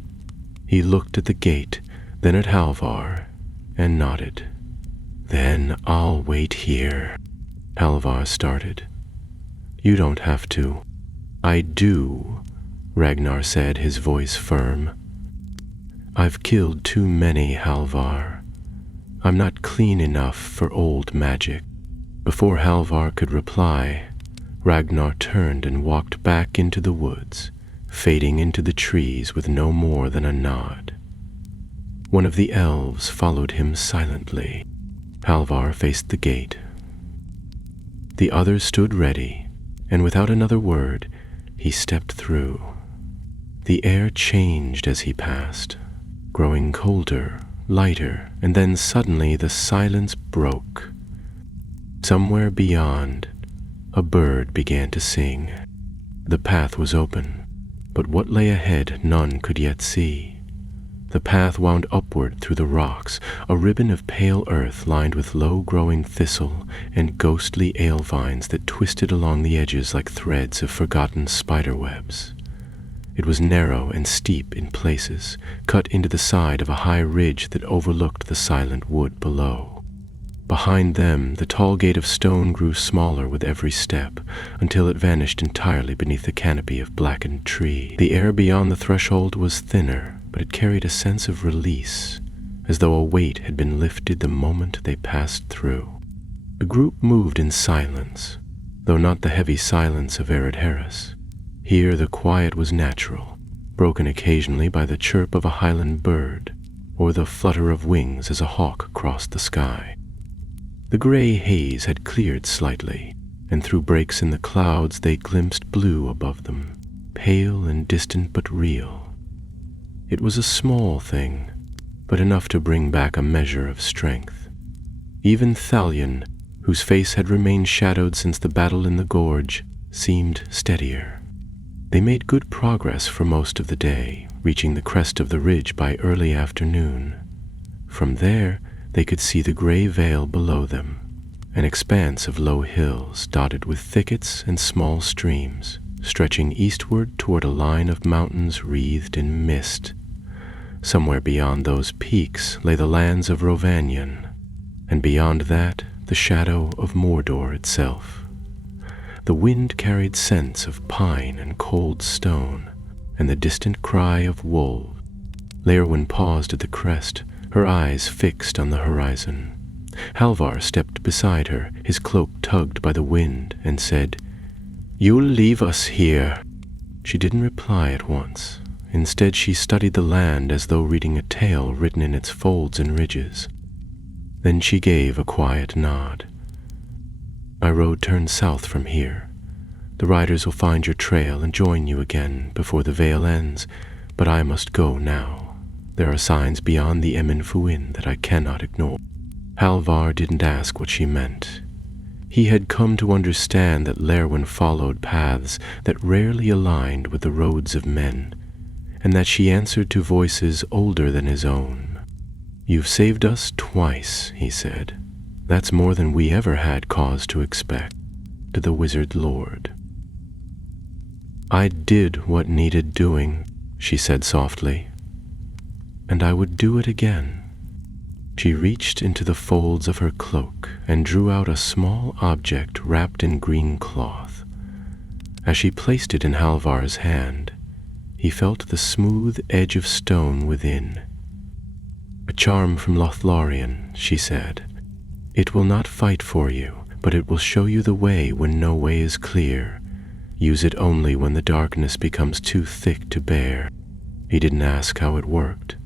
He looked at the gate, then at Halvar, and nodded. "Then I'll wait here." Halvar started. "You don't have to." "I do," Ragnar said, his voice firm. "I've killed too many, Halvar. I'm not clean enough for old magic." Before Halvar could reply, Ragnar turned and walked back into the woods, fading into the trees with no more than a nod. One of the elves followed him silently. Halvar faced the gate. The other stood ready, and without another word, he stepped through. The air changed as he passed, growing colder, lighter, and then suddenly the silence broke. Somewhere beyond, a bird began to sing. The path was open, but what lay ahead none could yet see. The path wound upward through the rocks, a ribbon of pale earth lined with low-growing thistle and ghostly ale vines that twisted along the edges like threads of forgotten spider-webs. It was narrow and steep in places, cut into the side of a high ridge that overlooked the silent wood below. Behind them, the tall gate of stone grew smaller with every step, until it vanished entirely beneath the canopy of blackened tree. The air beyond the threshold was thinner, but it carried a sense of release, as though a weight had been lifted the moment they passed through. The group moved in silence, though not the heavy silence of Arid Harris. Here the quiet was natural, broken occasionally by the chirp of a highland bird, or the flutter of wings as a hawk crossed the sky. The gray haze had cleared slightly, and through breaks in the clouds they glimpsed blue above them, pale and distant but real. It was a small thing, but enough to bring back a measure of strength. Even Thalion, whose face had remained shadowed since the battle in the gorge, seemed steadier. They made good progress for most of the day, reaching the crest of the ridge by early afternoon. From there, they could see the gray veil below them, an expanse of low hills dotted with thickets and small streams, stretching eastward toward a line of mountains wreathed in mist. Somewhere beyond those peaks lay the lands of Rovanion, and beyond that, the shadow of Mordor itself. The wind carried scents of pine and cold stone, and the distant cry of wolves. Léorwyn paused at the crest, her eyes fixed on the horizon. Halvar stepped beside her, his cloak tugged by the wind, and said, "You'll leave us here." She didn't reply at once. Instead, she studied the land as though reading a tale written in its folds and ridges. Then she gave a quiet nod. "My road turns south from here. The riders will find your trail and join you again before the veil ends, but I must go now. There are signs beyond the Emin Fuin that I cannot ignore." Halvar didn't ask what she meant. He had come to understand that Léorwyn followed paths that rarely aligned with the roads of men, and that she answered to voices older than his own. "You've saved us twice," he said. "That's more than we ever had cause to expect," to the wizard lord. "I did what needed doing," she said softly, "and I would do it again." She reached into the folds of her cloak and drew out a small object wrapped in green cloth. As she placed it in Halvar's hand, he felt the smooth edge of stone within. "A charm from Lothlorien," she said. "It will not fight for you, but it will show you the way when no way is clear. Use it only when the darkness becomes too thick to bear." He didn't ask how it worked.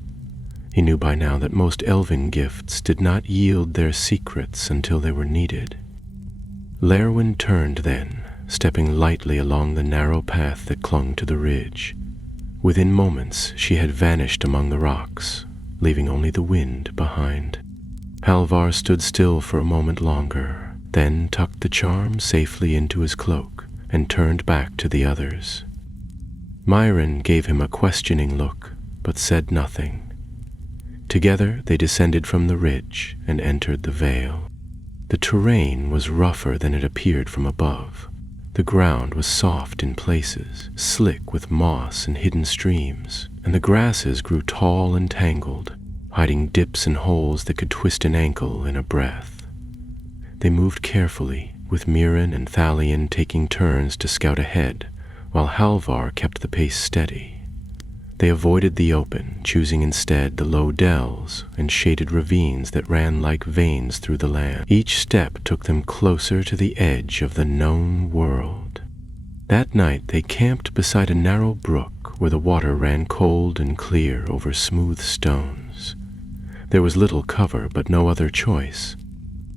He knew by now that most elven gifts did not yield their secrets until they were needed. Léorwyn turned then, stepping lightly along the narrow path that clung to the ridge. Within moments, she had vanished among the rocks, leaving only the wind behind. Halvar stood still for a moment longer, then tucked the charm safely into his cloak and turned back to the others. Myron gave him a questioning look, but said nothing. Together they descended from the ridge and entered the vale. The terrain was rougher than it appeared from above. The ground was soft in places, slick with moss and hidden streams, and the grasses grew tall and tangled, hiding dips and holes that could twist an ankle in a breath. They moved carefully, with Mirin and Thalion taking turns to scout ahead, while Halvar kept the pace steady. They avoided the open, choosing instead the low dells and shaded ravines that ran like veins through the land. Each step took them closer to the edge of the known world. That night they camped beside a narrow brook where the water ran cold and clear over smooth stones. There was little cover, but no other choice.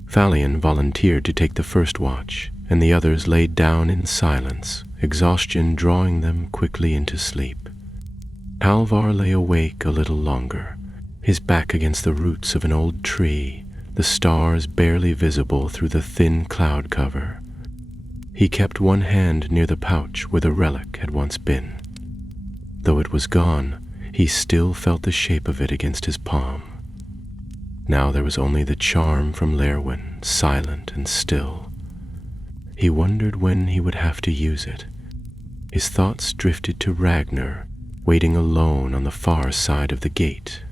Thalion volunteered to take the first watch, and the others laid down in silence, exhaustion drawing them quickly into sleep. Halvar lay awake a little longer, his back against the roots of an old tree, the stars barely visible through the thin cloud cover. He kept one hand near the pouch where the relic had once been. Though it was gone, he still felt the shape of it against his palm. Now there was only the charm from Lerwin, silent and still. He wondered when he would have to use it. His thoughts drifted to Ragnar, waiting alone on the far side of the gate.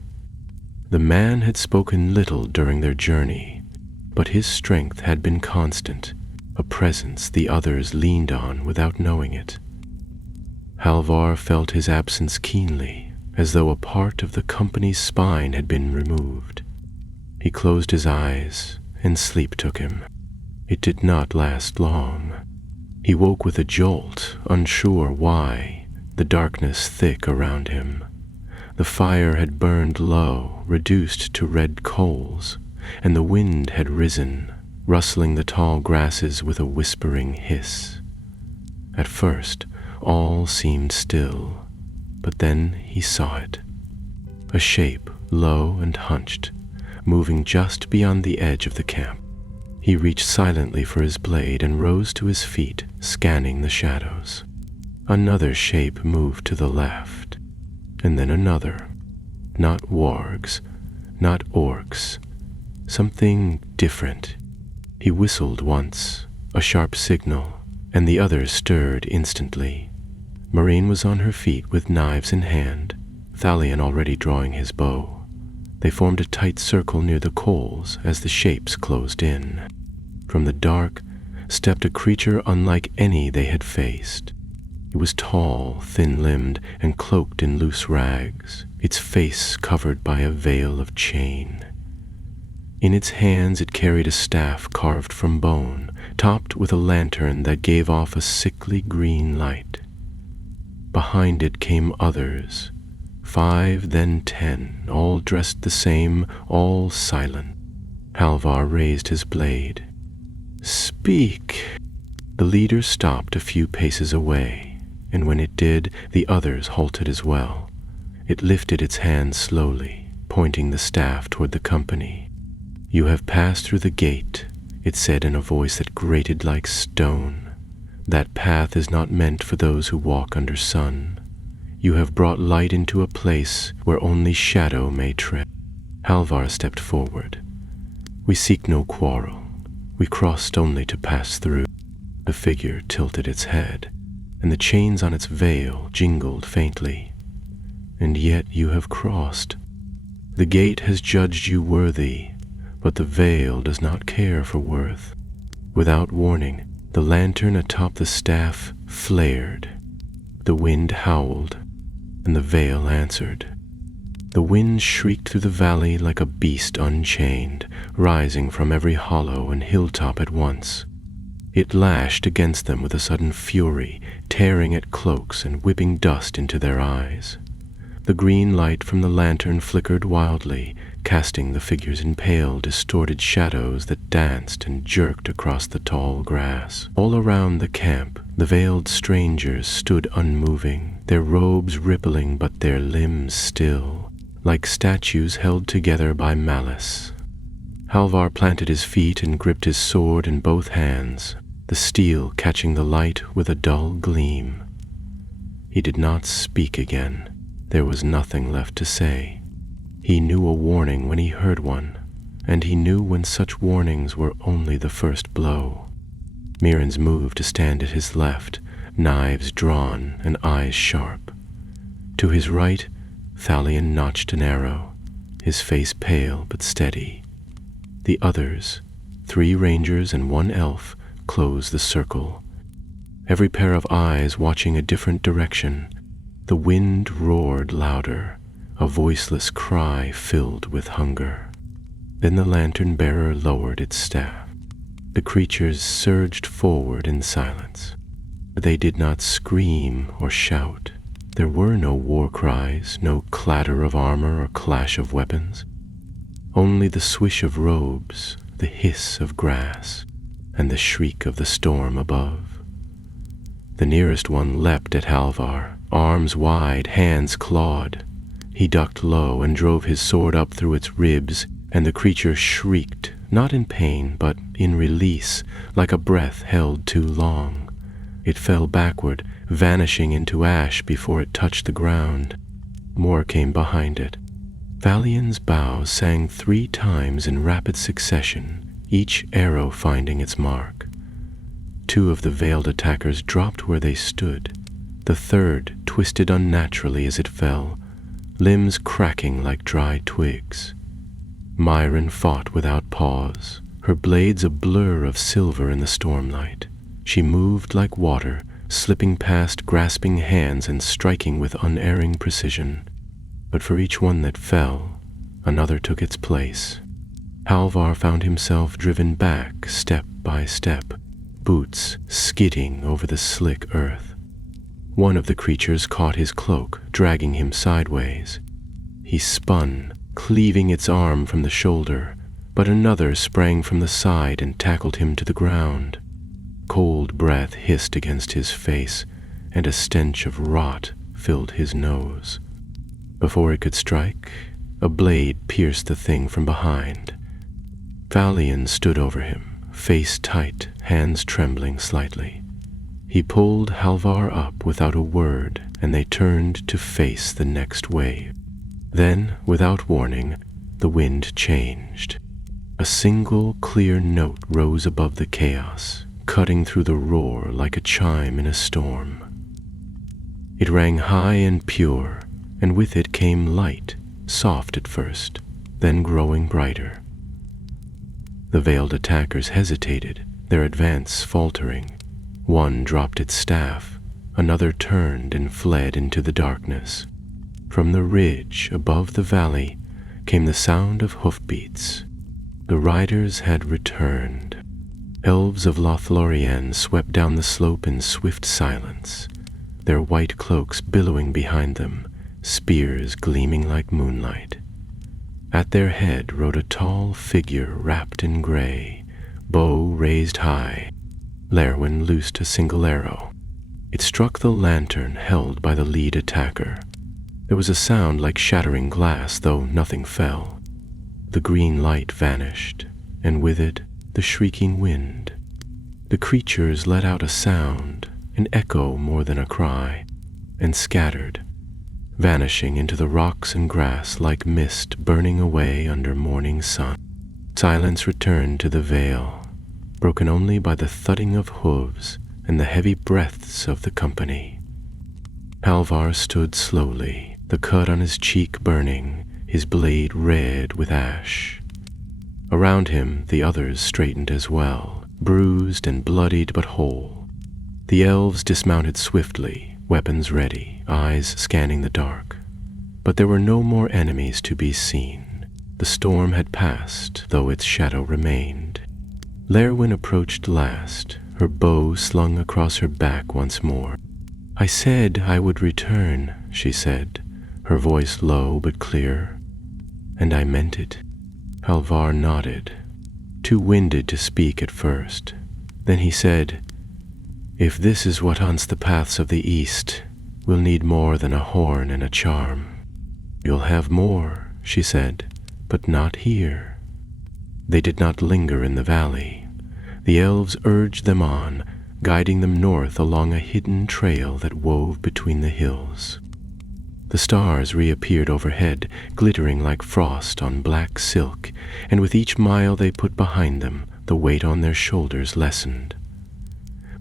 The man had spoken little during their journey, but his strength had been constant, a presence the others leaned on without knowing it. Halvar felt his absence keenly, as though a part of the company's spine had been removed. He closed his eyes, and sleep took him. It did not last long. He woke with a jolt, unsure why, the darkness thick around him. The fire had burned low, reduced to red coals, and the wind had risen, rustling the tall grasses with a whispering hiss. At first, all seemed still, but then he saw it. A shape, low and hunched, moving just beyond the edge of the camp. He reached silently for his blade and rose to his feet, scanning the shadows. Another shape moved to the left, and then another. Not wargs, not orcs, something different. He whistled once, a sharp signal, and the others stirred instantly. Marine was on her feet with knives in hand, Thalion already drawing his bow. They formed a tight circle near the coals as the shapes closed in. From the dark stepped a creature unlike any they had faced. It was tall, thin-limbed, and cloaked in loose rags, its face covered by a veil of chain. In its hands it carried a staff carved from bone, topped with a lantern that gave off a sickly green light. Behind it came others, 5, then 10, all dressed the same, all silent. Halvar raised his blade. "Speak!" The leader stopped a few paces away, and when it did, the others halted as well. It lifted its hand slowly, pointing the staff toward the company. "You have passed through the gate," it said in a voice that grated like stone. "That path is not meant for those who walk under sun. You have brought light into a place where only shadow may tread." Halvar stepped forward. "We seek no quarrel. We crossed only to pass through." The figure tilted its head, and the chains on its veil jingled faintly. "And yet you have crossed. The gate has judged you worthy, but the veil does not care for worth." Without warning, the lantern atop the staff flared. The wind howled, and the veil answered. The wind shrieked through the valley like a beast unchained, rising from every hollow and hilltop at once. It lashed against them with a sudden fury, tearing at cloaks and whipping dust into their eyes. The green light from the lantern flickered wildly, casting the figures in pale, distorted shadows that danced and jerked across the tall grass. All around the camp, the veiled strangers stood unmoving, their robes rippling but their limbs still, like statues held together by malice. Halvar planted his feet and gripped his sword in both hands, the steel catching the light with a dull gleam. He did not speak again. There was nothing left to say. He knew a warning when he heard one, and he knew when such warnings were only the first blow. Mirin's moved to stand at his left, knives drawn and eyes sharp. To his right, Thalion notched an arrow, his face pale but steady. The others, 3 rangers and 1 elf, close the circle. Every pair of eyes watching a different direction. The wind roared louder, a voiceless cry filled with hunger. Then the lantern-bearer lowered its staff. The creatures surged forward in silence. They did not scream or shout. There were no war cries, no clatter of armor or clash of weapons. Only the swish of robes, the hiss of grass, and the shriek of the storm above. The nearest one leapt at Halvar, arms wide, hands clawed. He ducked low and drove his sword up through its ribs, and the creature shrieked, not in pain, but in release, like a breath held too long. It fell backward, vanishing into ash before it touched the ground. More came behind it. Valion's bow sang 3 times in rapid succession, each arrow finding its mark. 2 of the veiled attackers dropped where they stood. The third twisted unnaturally as it fell, limbs cracking like dry twigs. Myron fought without pause, her blades a blur of silver in the stormlight. She moved like water, slipping past grasping hands and striking with unerring precision. But for each one that fell, another took its place. Halvar found himself driven back step by step, boots skidding over the slick earth. One of the creatures caught his cloak, dragging him sideways. He spun, cleaving its arm from the shoulder, but another sprang from the side and tackled him to the ground. Cold breath hissed against his face, and a stench of rot filled his nose. Before it could strike, a blade pierced the thing from behind. Valian stood over him, face tight, hands trembling slightly. He pulled Halvar up without a word, and they turned to face the next wave. Then, without warning, the wind changed. A single clear note rose above the chaos, cutting through the roar like a chime in a storm. It rang high and pure, and with it came light, soft at first, then growing brighter. The veiled attackers hesitated, their advance faltering. One dropped its staff, another turned and fled into the darkness. From the ridge above the valley came the sound of hoofbeats. The riders had returned. Elves of Lothlorien swept down the slope in swift silence, their white cloaks billowing behind them, spears gleaming like moonlight. At their head rode a tall figure wrapped in gray, bow raised high. Lerwin loosed a single arrow. It struck the lantern held by the lead attacker. There was a sound like shattering glass, though nothing fell. The green light vanished, and with it the shrieking wind. The creatures let out a sound, an echo more than a cry, and scattered, vanishing into the rocks and grass like mist burning away under morning sun. Silence returned to the vale, broken only by the thudding of hooves and the heavy breaths of the company. Halvar stood slowly, the cut on his cheek burning, his blade red with ash. Around him the others straightened as well, bruised and bloodied but whole. The elves dismounted swiftly, weapons ready, eyes scanning the dark. But there were no more enemies to be seen. The storm had passed, though its shadow remained. Lerwin approached last, her bow slung across her back once more. "I said I would return," she said, her voice low but clear. "And I meant it." Halvar nodded, too winded to speak at first. Then he said, "If this is what haunts the paths of the east, we'll need more than a horn and a charm." "You'll have more," she said, "but not here." They did not linger in the valley. The elves urged them on, guiding them north along a hidden trail that wove between the hills. The stars reappeared overhead, glittering like frost on black silk, and with each mile they put behind them, the weight on their shoulders lessened.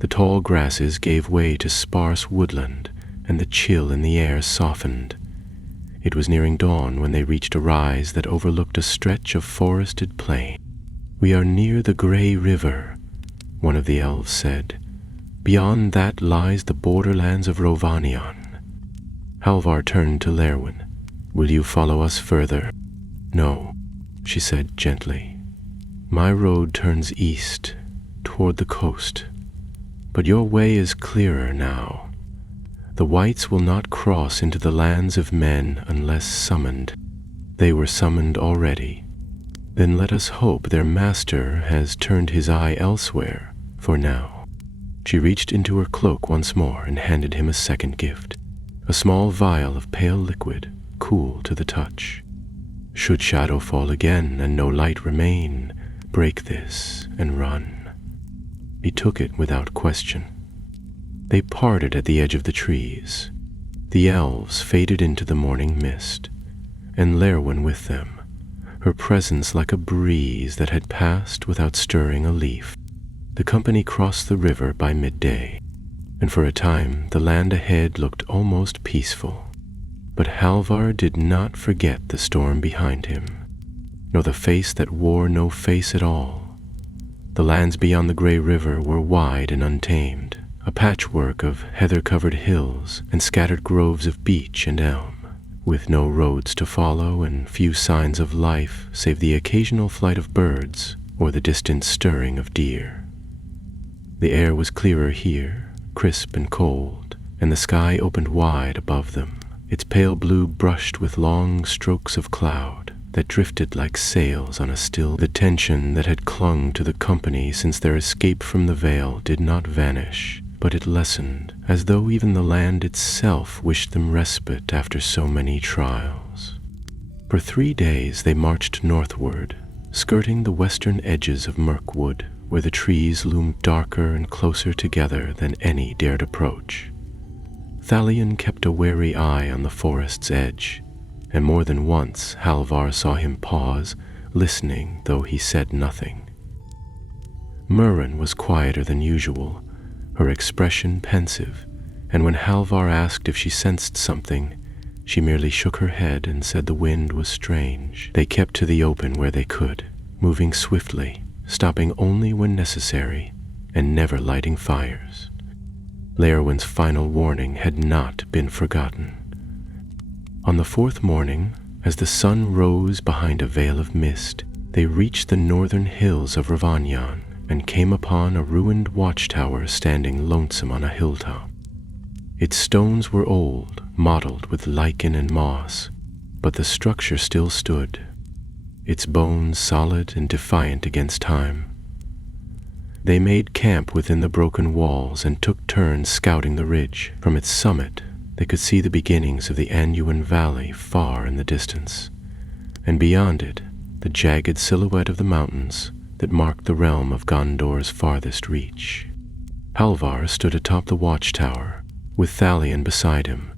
The tall grasses gave way to sparse woodland, and the chill in the air softened. It was nearing dawn when they reached a rise that overlooked a stretch of forested plain. "We are near the Grey River," one of the elves said. "Beyond that lies the borderlands of Rovanion." Halvar turned to Lerwin. "Will you follow us further?" "No," she said gently. "My road turns east, toward the coast, but your way is clearer now. The whites will not cross into the lands of men unless summoned. They were summoned already. Then let us hope their master has turned his eye elsewhere for now." She reached into her cloak once more and handed him a second gift, a small vial of pale liquid, cool to the touch. "Should shadow fall again and no light remain, break this and run." He took it without question. They parted at the edge of the trees. The elves faded into the morning mist, and Lerwin with them, her presence like a breeze that had passed without stirring a leaf. The company crossed the river by midday, and for a time the land ahead looked almost peaceful. But Halvar did not forget the storm behind him, nor the face that wore no face at all. The lands beyond the Grey River were wide and untamed, a patchwork of heather-covered hills and scattered groves of beech and elm, with no roads to follow and few signs of life save the occasional flight of birds or the distant stirring of deer. The air was clearer here, crisp and cold, and the sky opened wide above them, its pale blue brushed with long strokes of cloud that drifted like sails on a still. The tension that had clung to the company since their escape from the Vale did not vanish, but it lessened, as though even the land itself wished them respite after so many trials. For 3 days they marched northward, skirting the western edges of Mirkwood, where the trees loomed darker and closer together than any dared approach. Thalion kept a wary eye on the forest's edge, and more than once Halvar saw him pause, listening though he said nothing. Murren was quieter than usual, her expression pensive, and when Halvar asked if she sensed something, she merely shook her head and said the wind was strange. They kept to the open where they could, moving swiftly, stopping only when necessary, and never lighting fires. Lerwin's final warning had not been forgotten. On the 4th morning, as the sun rose behind a veil of mist, they reached the northern hills of Rovanion and came upon a ruined watchtower standing lonesome on a hilltop. Its stones were old, mottled with lichen and moss, but the structure still stood, its bones solid and defiant against time. They made camp within the broken walls and took turns scouting the ridge. From its summit, they could see the beginnings of the Anduin Valley far in the distance, and beyond it, the jagged silhouette of the mountains that marked the realm of Gondor's farthest reach. Halvar stood atop the watchtower, with Thalion beside him,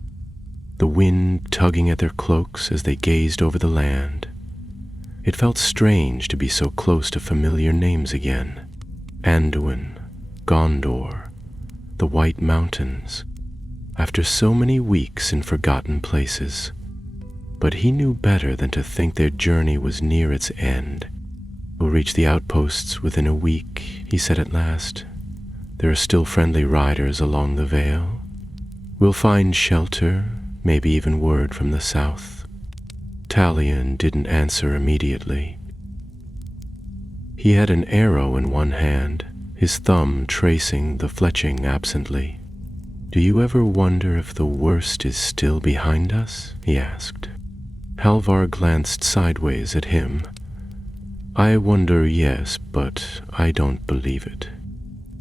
the wind tugging at their cloaks as they gazed over the land. It felt strange to be so close to familiar names again. Anduin, Gondor, the White Mountains, after so many weeks in forgotten places. But he knew better than to think their journey was near its end. "We'll reach the outposts within a week," he said at last. "There are still friendly riders along the Vale. We'll find shelter, maybe even word from the south." Thalion didn't answer immediately. He had an arrow in one hand, his thumb tracing the fletching absently. "Do you ever wonder if the worst is still behind us?" he asked. Halvar glanced sideways at him. "I wonder, yes, but I don't believe it."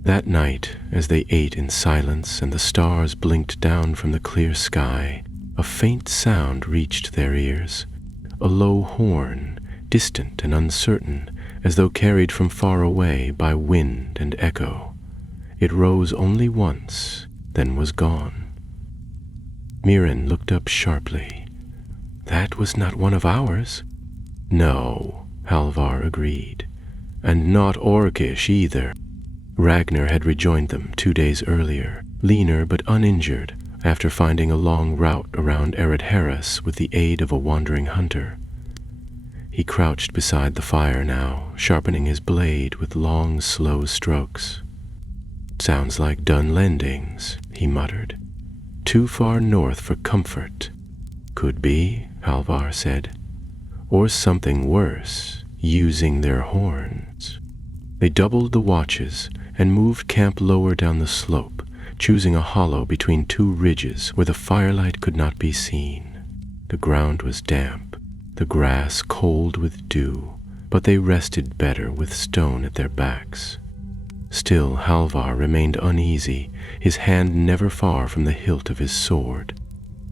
That night, as they ate in silence and the stars blinked down from the clear sky, a faint sound reached their ears, a low horn, distant and uncertain, as though carried from far away by wind and echo. It rose only once, then was gone. Mirren looked up sharply. "That was not one of ours." "No," Halvar agreed, "and not Orcish either." Ragnar had rejoined them 2 days earlier, leaner but uninjured, after finding a long route around Eredharis with the aid of a wandering hunter. He crouched beside the fire now, sharpening his blade with long, slow strokes. "Sounds like Dunlendings," he muttered. "Too far north for comfort." "Could be," Halvar said. "Or something worse, using their horns." They doubled the watches and moved camp lower down the slope, choosing a hollow between two ridges where the firelight could not be seen. The ground was damp, the grass cold with dew, but they rested better with stone at their backs. Still, Halvar remained uneasy, his hand never far from the hilt of his sword.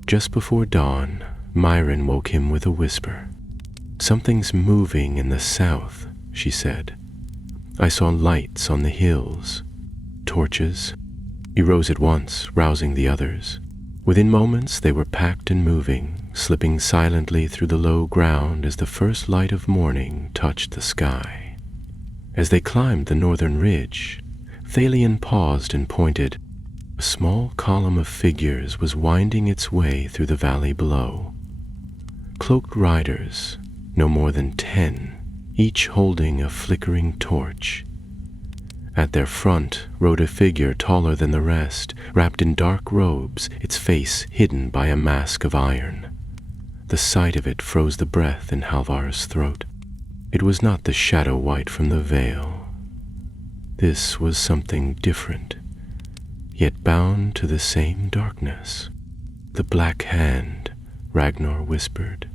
Just before dawn, Myron woke him with a whisper. "Something's moving in the south," she said. "I saw lights on the hills. Torches." He rose at once, rousing the others. Within moments they were packed and moving, slipping silently through the low ground as the first light of morning touched the sky. As they climbed the northern ridge, Thalion paused and pointed. A small column of figures was winding its way through the valley below. Cloaked riders, no more than 10, each holding a flickering torch. At their front rode a figure taller than the rest, wrapped in dark robes, its face hidden by a mask of iron. The sight of it froze the breath in Halvar's throat. It was not the shadow white from the veil. This was something different, yet bound to the same darkness. "The Black Hand," Ragnar whispered.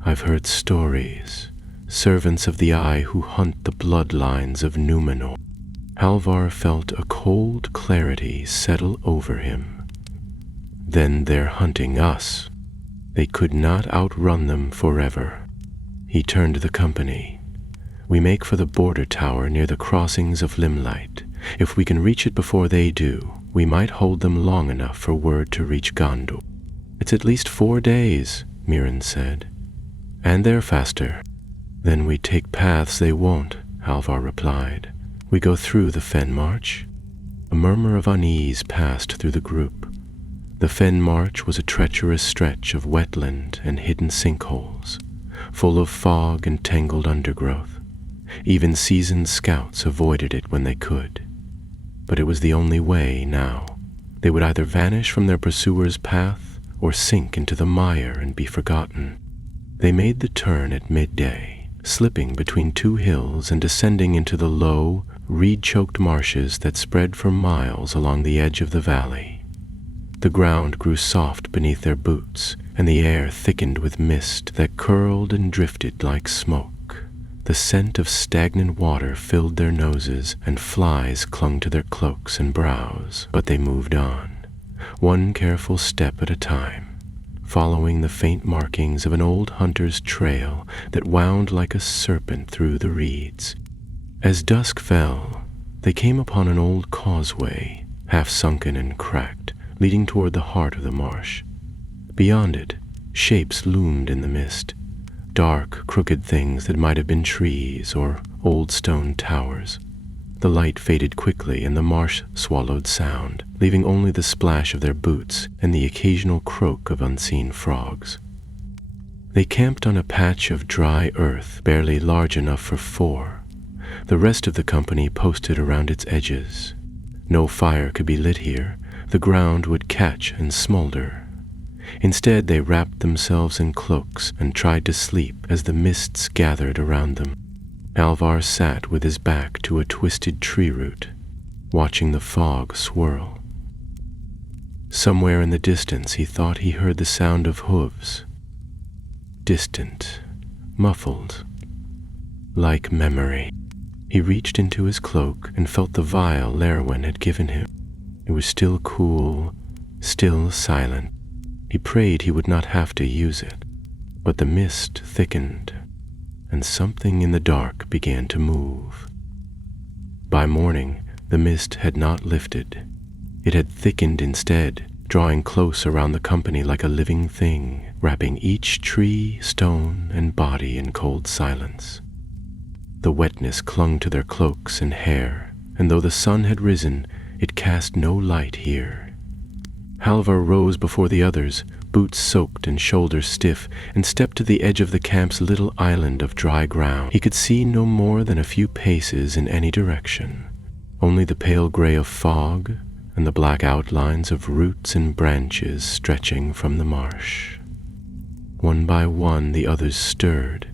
"I've heard stories, servants of the Eye who hunt the bloodlines of Númenor." Halvar felt a cold clarity settle over him. "Then they're hunting us. They could not outrun them forever." He turned to the company. "We make for the border tower near the crossings of Limlight. If we can reach it before they do, we might hold them long enough for word to reach Gondor." "It's at least 4 days," Mirren said. "And they're faster." "Then we take paths they won't," Halvar replied. "We go through the Fen March." A murmur of unease passed through the group. The Fen March was a treacherous stretch of wetland and hidden sinkholes, full of fog and tangled undergrowth. Even seasoned scouts avoided it when they could. But it was the only way now. They would either vanish from their pursuers' path or sink into the mire and be forgotten. They made the turn at midday, slipping between 2 hills and descending into the low, reed-choked marshes that spread for miles along the edge of the valley. The ground grew soft beneath their boots, and the air thickened with mist that curled and drifted like smoke. The scent of stagnant water filled their noses, and flies clung to their cloaks and brows, but they moved on, one careful step at a time, following the faint markings of an old hunter's trail that wound like a serpent through the reeds. As dusk fell, they came upon an old causeway, half sunken and cracked, leading toward the heart of the marsh. Beyond it, shapes loomed in the mist, dark, crooked things that might have been trees or old stone towers. The light faded quickly and the marsh swallowed sound, leaving only the splash of their boots and the occasional croak of unseen frogs. They camped on a patch of dry earth barely large enough for 4. The rest of the company posted around its edges. No fire could be lit here. The ground would catch and smolder. Instead, they wrapped themselves in cloaks and tried to sleep as the mists gathered around them. Halvar sat with his back to a twisted tree root, watching the fog swirl. Somewhere in the distance, he thought he heard the sound of hooves. Distant, muffled, like memory. He reached into his cloak and felt the vial Lerwin had given him. It was still cool, still silent. He prayed he would not have to use it, but the mist thickened, and something in the dark began to move. By morning, the mist had not lifted. It had thickened instead, drawing close around the company like a living thing, wrapping each tree, stone, and body in cold silence. The wetness clung to their cloaks and hair, and though the sun had risen, it cast no light here. Halvar rose before the others, boots soaked and shoulders stiff, and stepped to the edge of the camp's little island of dry ground. He could see no more than a few paces in any direction. only the pale gray of fog and the black outlines of roots and branches stretching from the marsh. One by one the others stirred.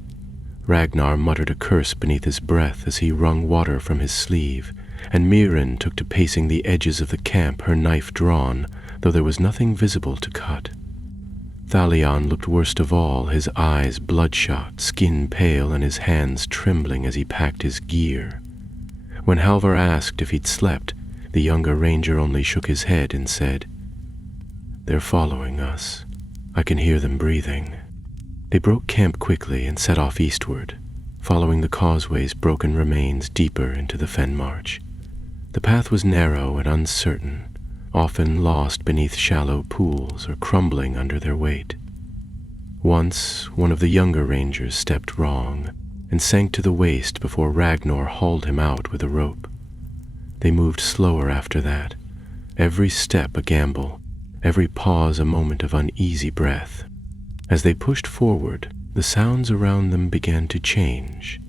Ragnar muttered a curse beneath his breath as he wrung water from his sleeve, and Mirren took to pacing the edges of the camp, her knife drawn, though there was nothing visible to cut. Thalion looked worst of all, his eyes bloodshot, skin pale, and his hands trembling as he packed his gear. When Halvar asked if he'd slept, the younger ranger only shook his head and said, "They're following us. I can hear them breathing." They broke camp quickly and set off eastward, following the causeway's broken remains deeper into the fen march. The path was narrow and uncertain, often lost beneath shallow pools or crumbling under their weight. Once, one of the younger rangers stepped wrong and sank to the waist before Ragnar hauled him out with a rope. They moved slower after that, every step a gamble, every pause a moment of uneasy breath. As they pushed forward, the sounds around them began to change.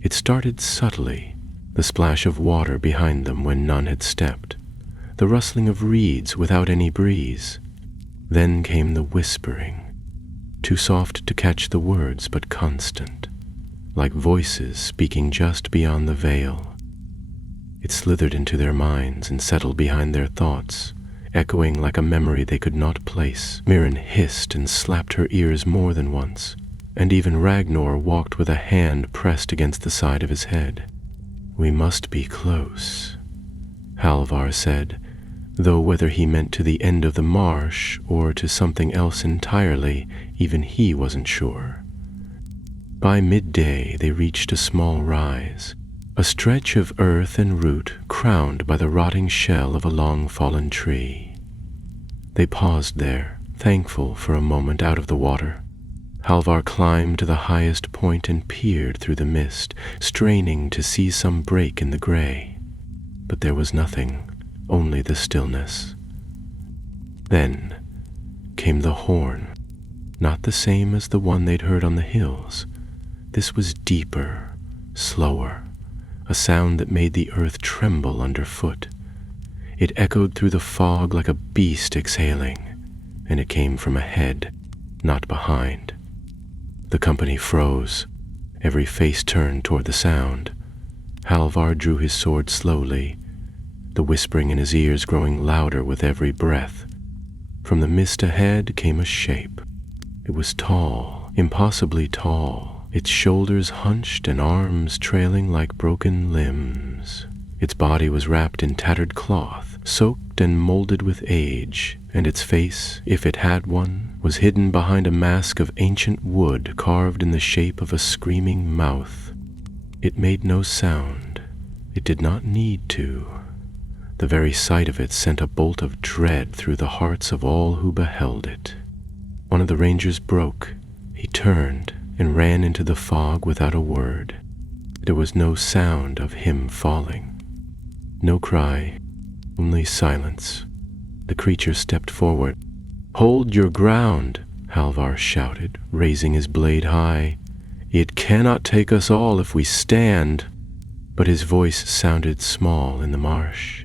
It started subtly, the splash of water behind them when none had stepped, the rustling of reeds without any breeze. Then came the whispering, too soft to catch the words but constant, like voices speaking just beyond the veil. It slithered into their minds and settled behind their thoughts, echoing like a memory they could not place. Mirren hissed and slapped her ears more than once, and even Ragnar walked with a hand pressed against the side of his head. "We must be close," Halvar said, though whether he meant to the end of the marsh or to something else entirely, even he wasn't sure. By midday they reached a small rise, a stretch of earth and root crowned by the rotting shell of a long-fallen tree. They paused there, thankful for a moment out of the water. Halvar climbed to the highest point and peered through the mist, straining to see some break in the gray. But there was nothing, only the stillness. Then came the horn, not the same as the one they'd heard on the hills. This was deeper, slower, a sound that made the earth tremble underfoot. It echoed through the fog like a beast exhaling, and it came from ahead, not behind. The company froze, every face turned toward the sound. Halvar drew his sword slowly, the whispering in his ears growing louder with every breath. From the mist ahead came a shape. It was tall, impossibly tall, its shoulders hunched and arms trailing like broken limbs. Its body was wrapped in tattered cloth, soaked and molded with age, and its face, if it had one, was hidden behind a mask of ancient wood carved in the shape of a screaming mouth. It made no sound. It did not need to. The very sight of it sent a bolt of dread through the hearts of all who beheld it. One of the rangers broke. He turned and ran into the fog without a word. There was no sound of him falling. No cry, only silence. The creature stepped forward. "Hold your ground," Halvar shouted, raising his blade high. "It cannot take us all if we stand." But his voice sounded small in the marsh,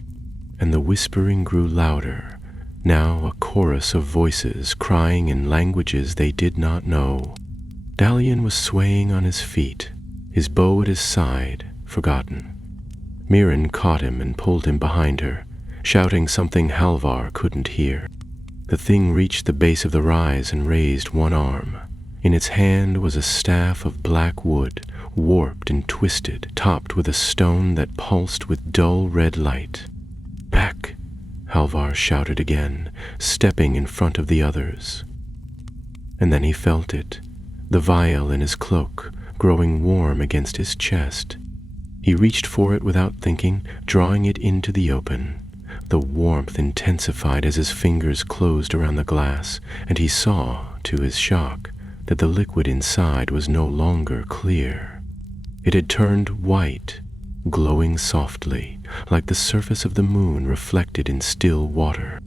and the whispering grew louder, now a chorus of voices crying in languages they did not know. Dalian was swaying on his feet, his bow at his side, forgotten. Mirren caught him and pulled him behind her, shouting something Halvar couldn't hear. The thing reached the base of the rise and raised one arm. In its hand was a staff of black wood, warped and twisted, topped with a stone that pulsed with dull red light. "Back!" Halvar shouted again, stepping in front of the others. And then he felt it, the vial in his cloak, growing warm against his chest. He reached for it without thinking, drawing it into the open. The warmth intensified as his fingers closed around the glass, and he saw, to his shock, that the liquid inside was no longer clear. It had turned white, glowing softly, like the surface of the moon reflected in still water.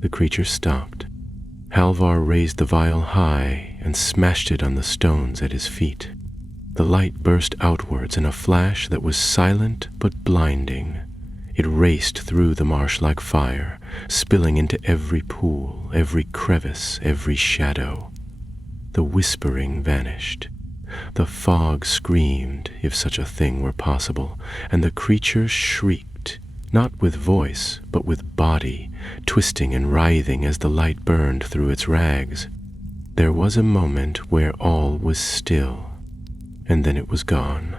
The creature stopped. Halvar raised the vial high and smashed it on the stones at his feet. The light burst outwards in a flash that was silent but blinding. It raced through the marsh like fire, spilling into every pool, every crevice, every shadow. The whispering vanished. The fog screamed, if such a thing were possible, and the creatures shrieked, not with voice, but with body, twisting and writhing as the light burned through its rags. There was a moment where all was still, and then it was gone.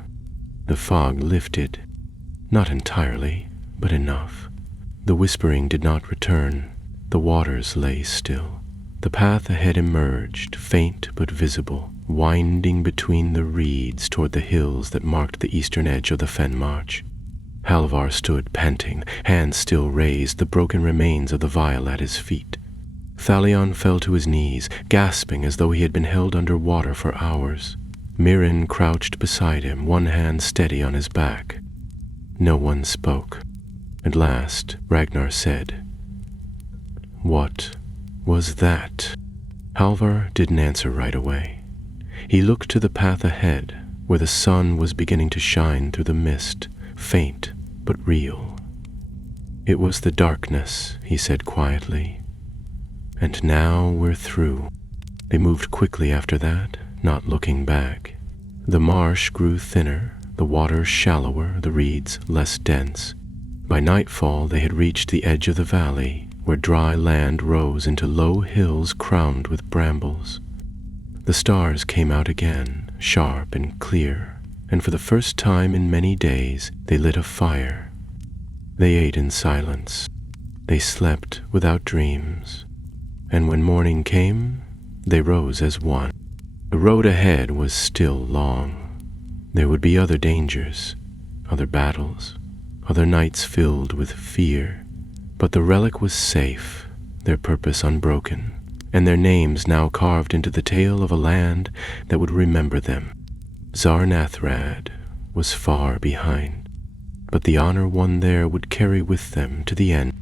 The fog lifted, not entirely, but enough. The whispering did not return. The waters lay still. The path ahead emerged, faint but visible, winding between the reeds toward the hills that marked the eastern edge of the fen march. Halvar stood panting, hands still raised, the broken remains of the vial at his feet. Thalion fell to his knees, gasping as though he had been held under water for hours. Mirren crouched beside him, one hand steady on his back. No one spoke. At last, Ragnar said, "What was that?" Halvar didn't answer right away. He looked to the path ahead, where the sun was beginning to shine through the mist, faint but real. "It was the darkness," he said quietly. "And now we're through." They moved quickly after that, not looking back. The marsh grew thinner, the water shallower, the reeds less dense. By nightfall they had reached the edge of the valley, where dry land rose into low hills crowned with brambles. The stars came out again, sharp and clear, and for the first time in many days they lit a fire. They ate in silence. They slept without dreams. And when morning came, they rose as one. The road ahead was still long. There would be other dangers, other battles, other nights filled with fear. But the relic was safe, their purpose unbroken, and their names now carved into the tale of a land that would remember them. Sarn Athrad was far behind, but the honor won there would carry with them to the end.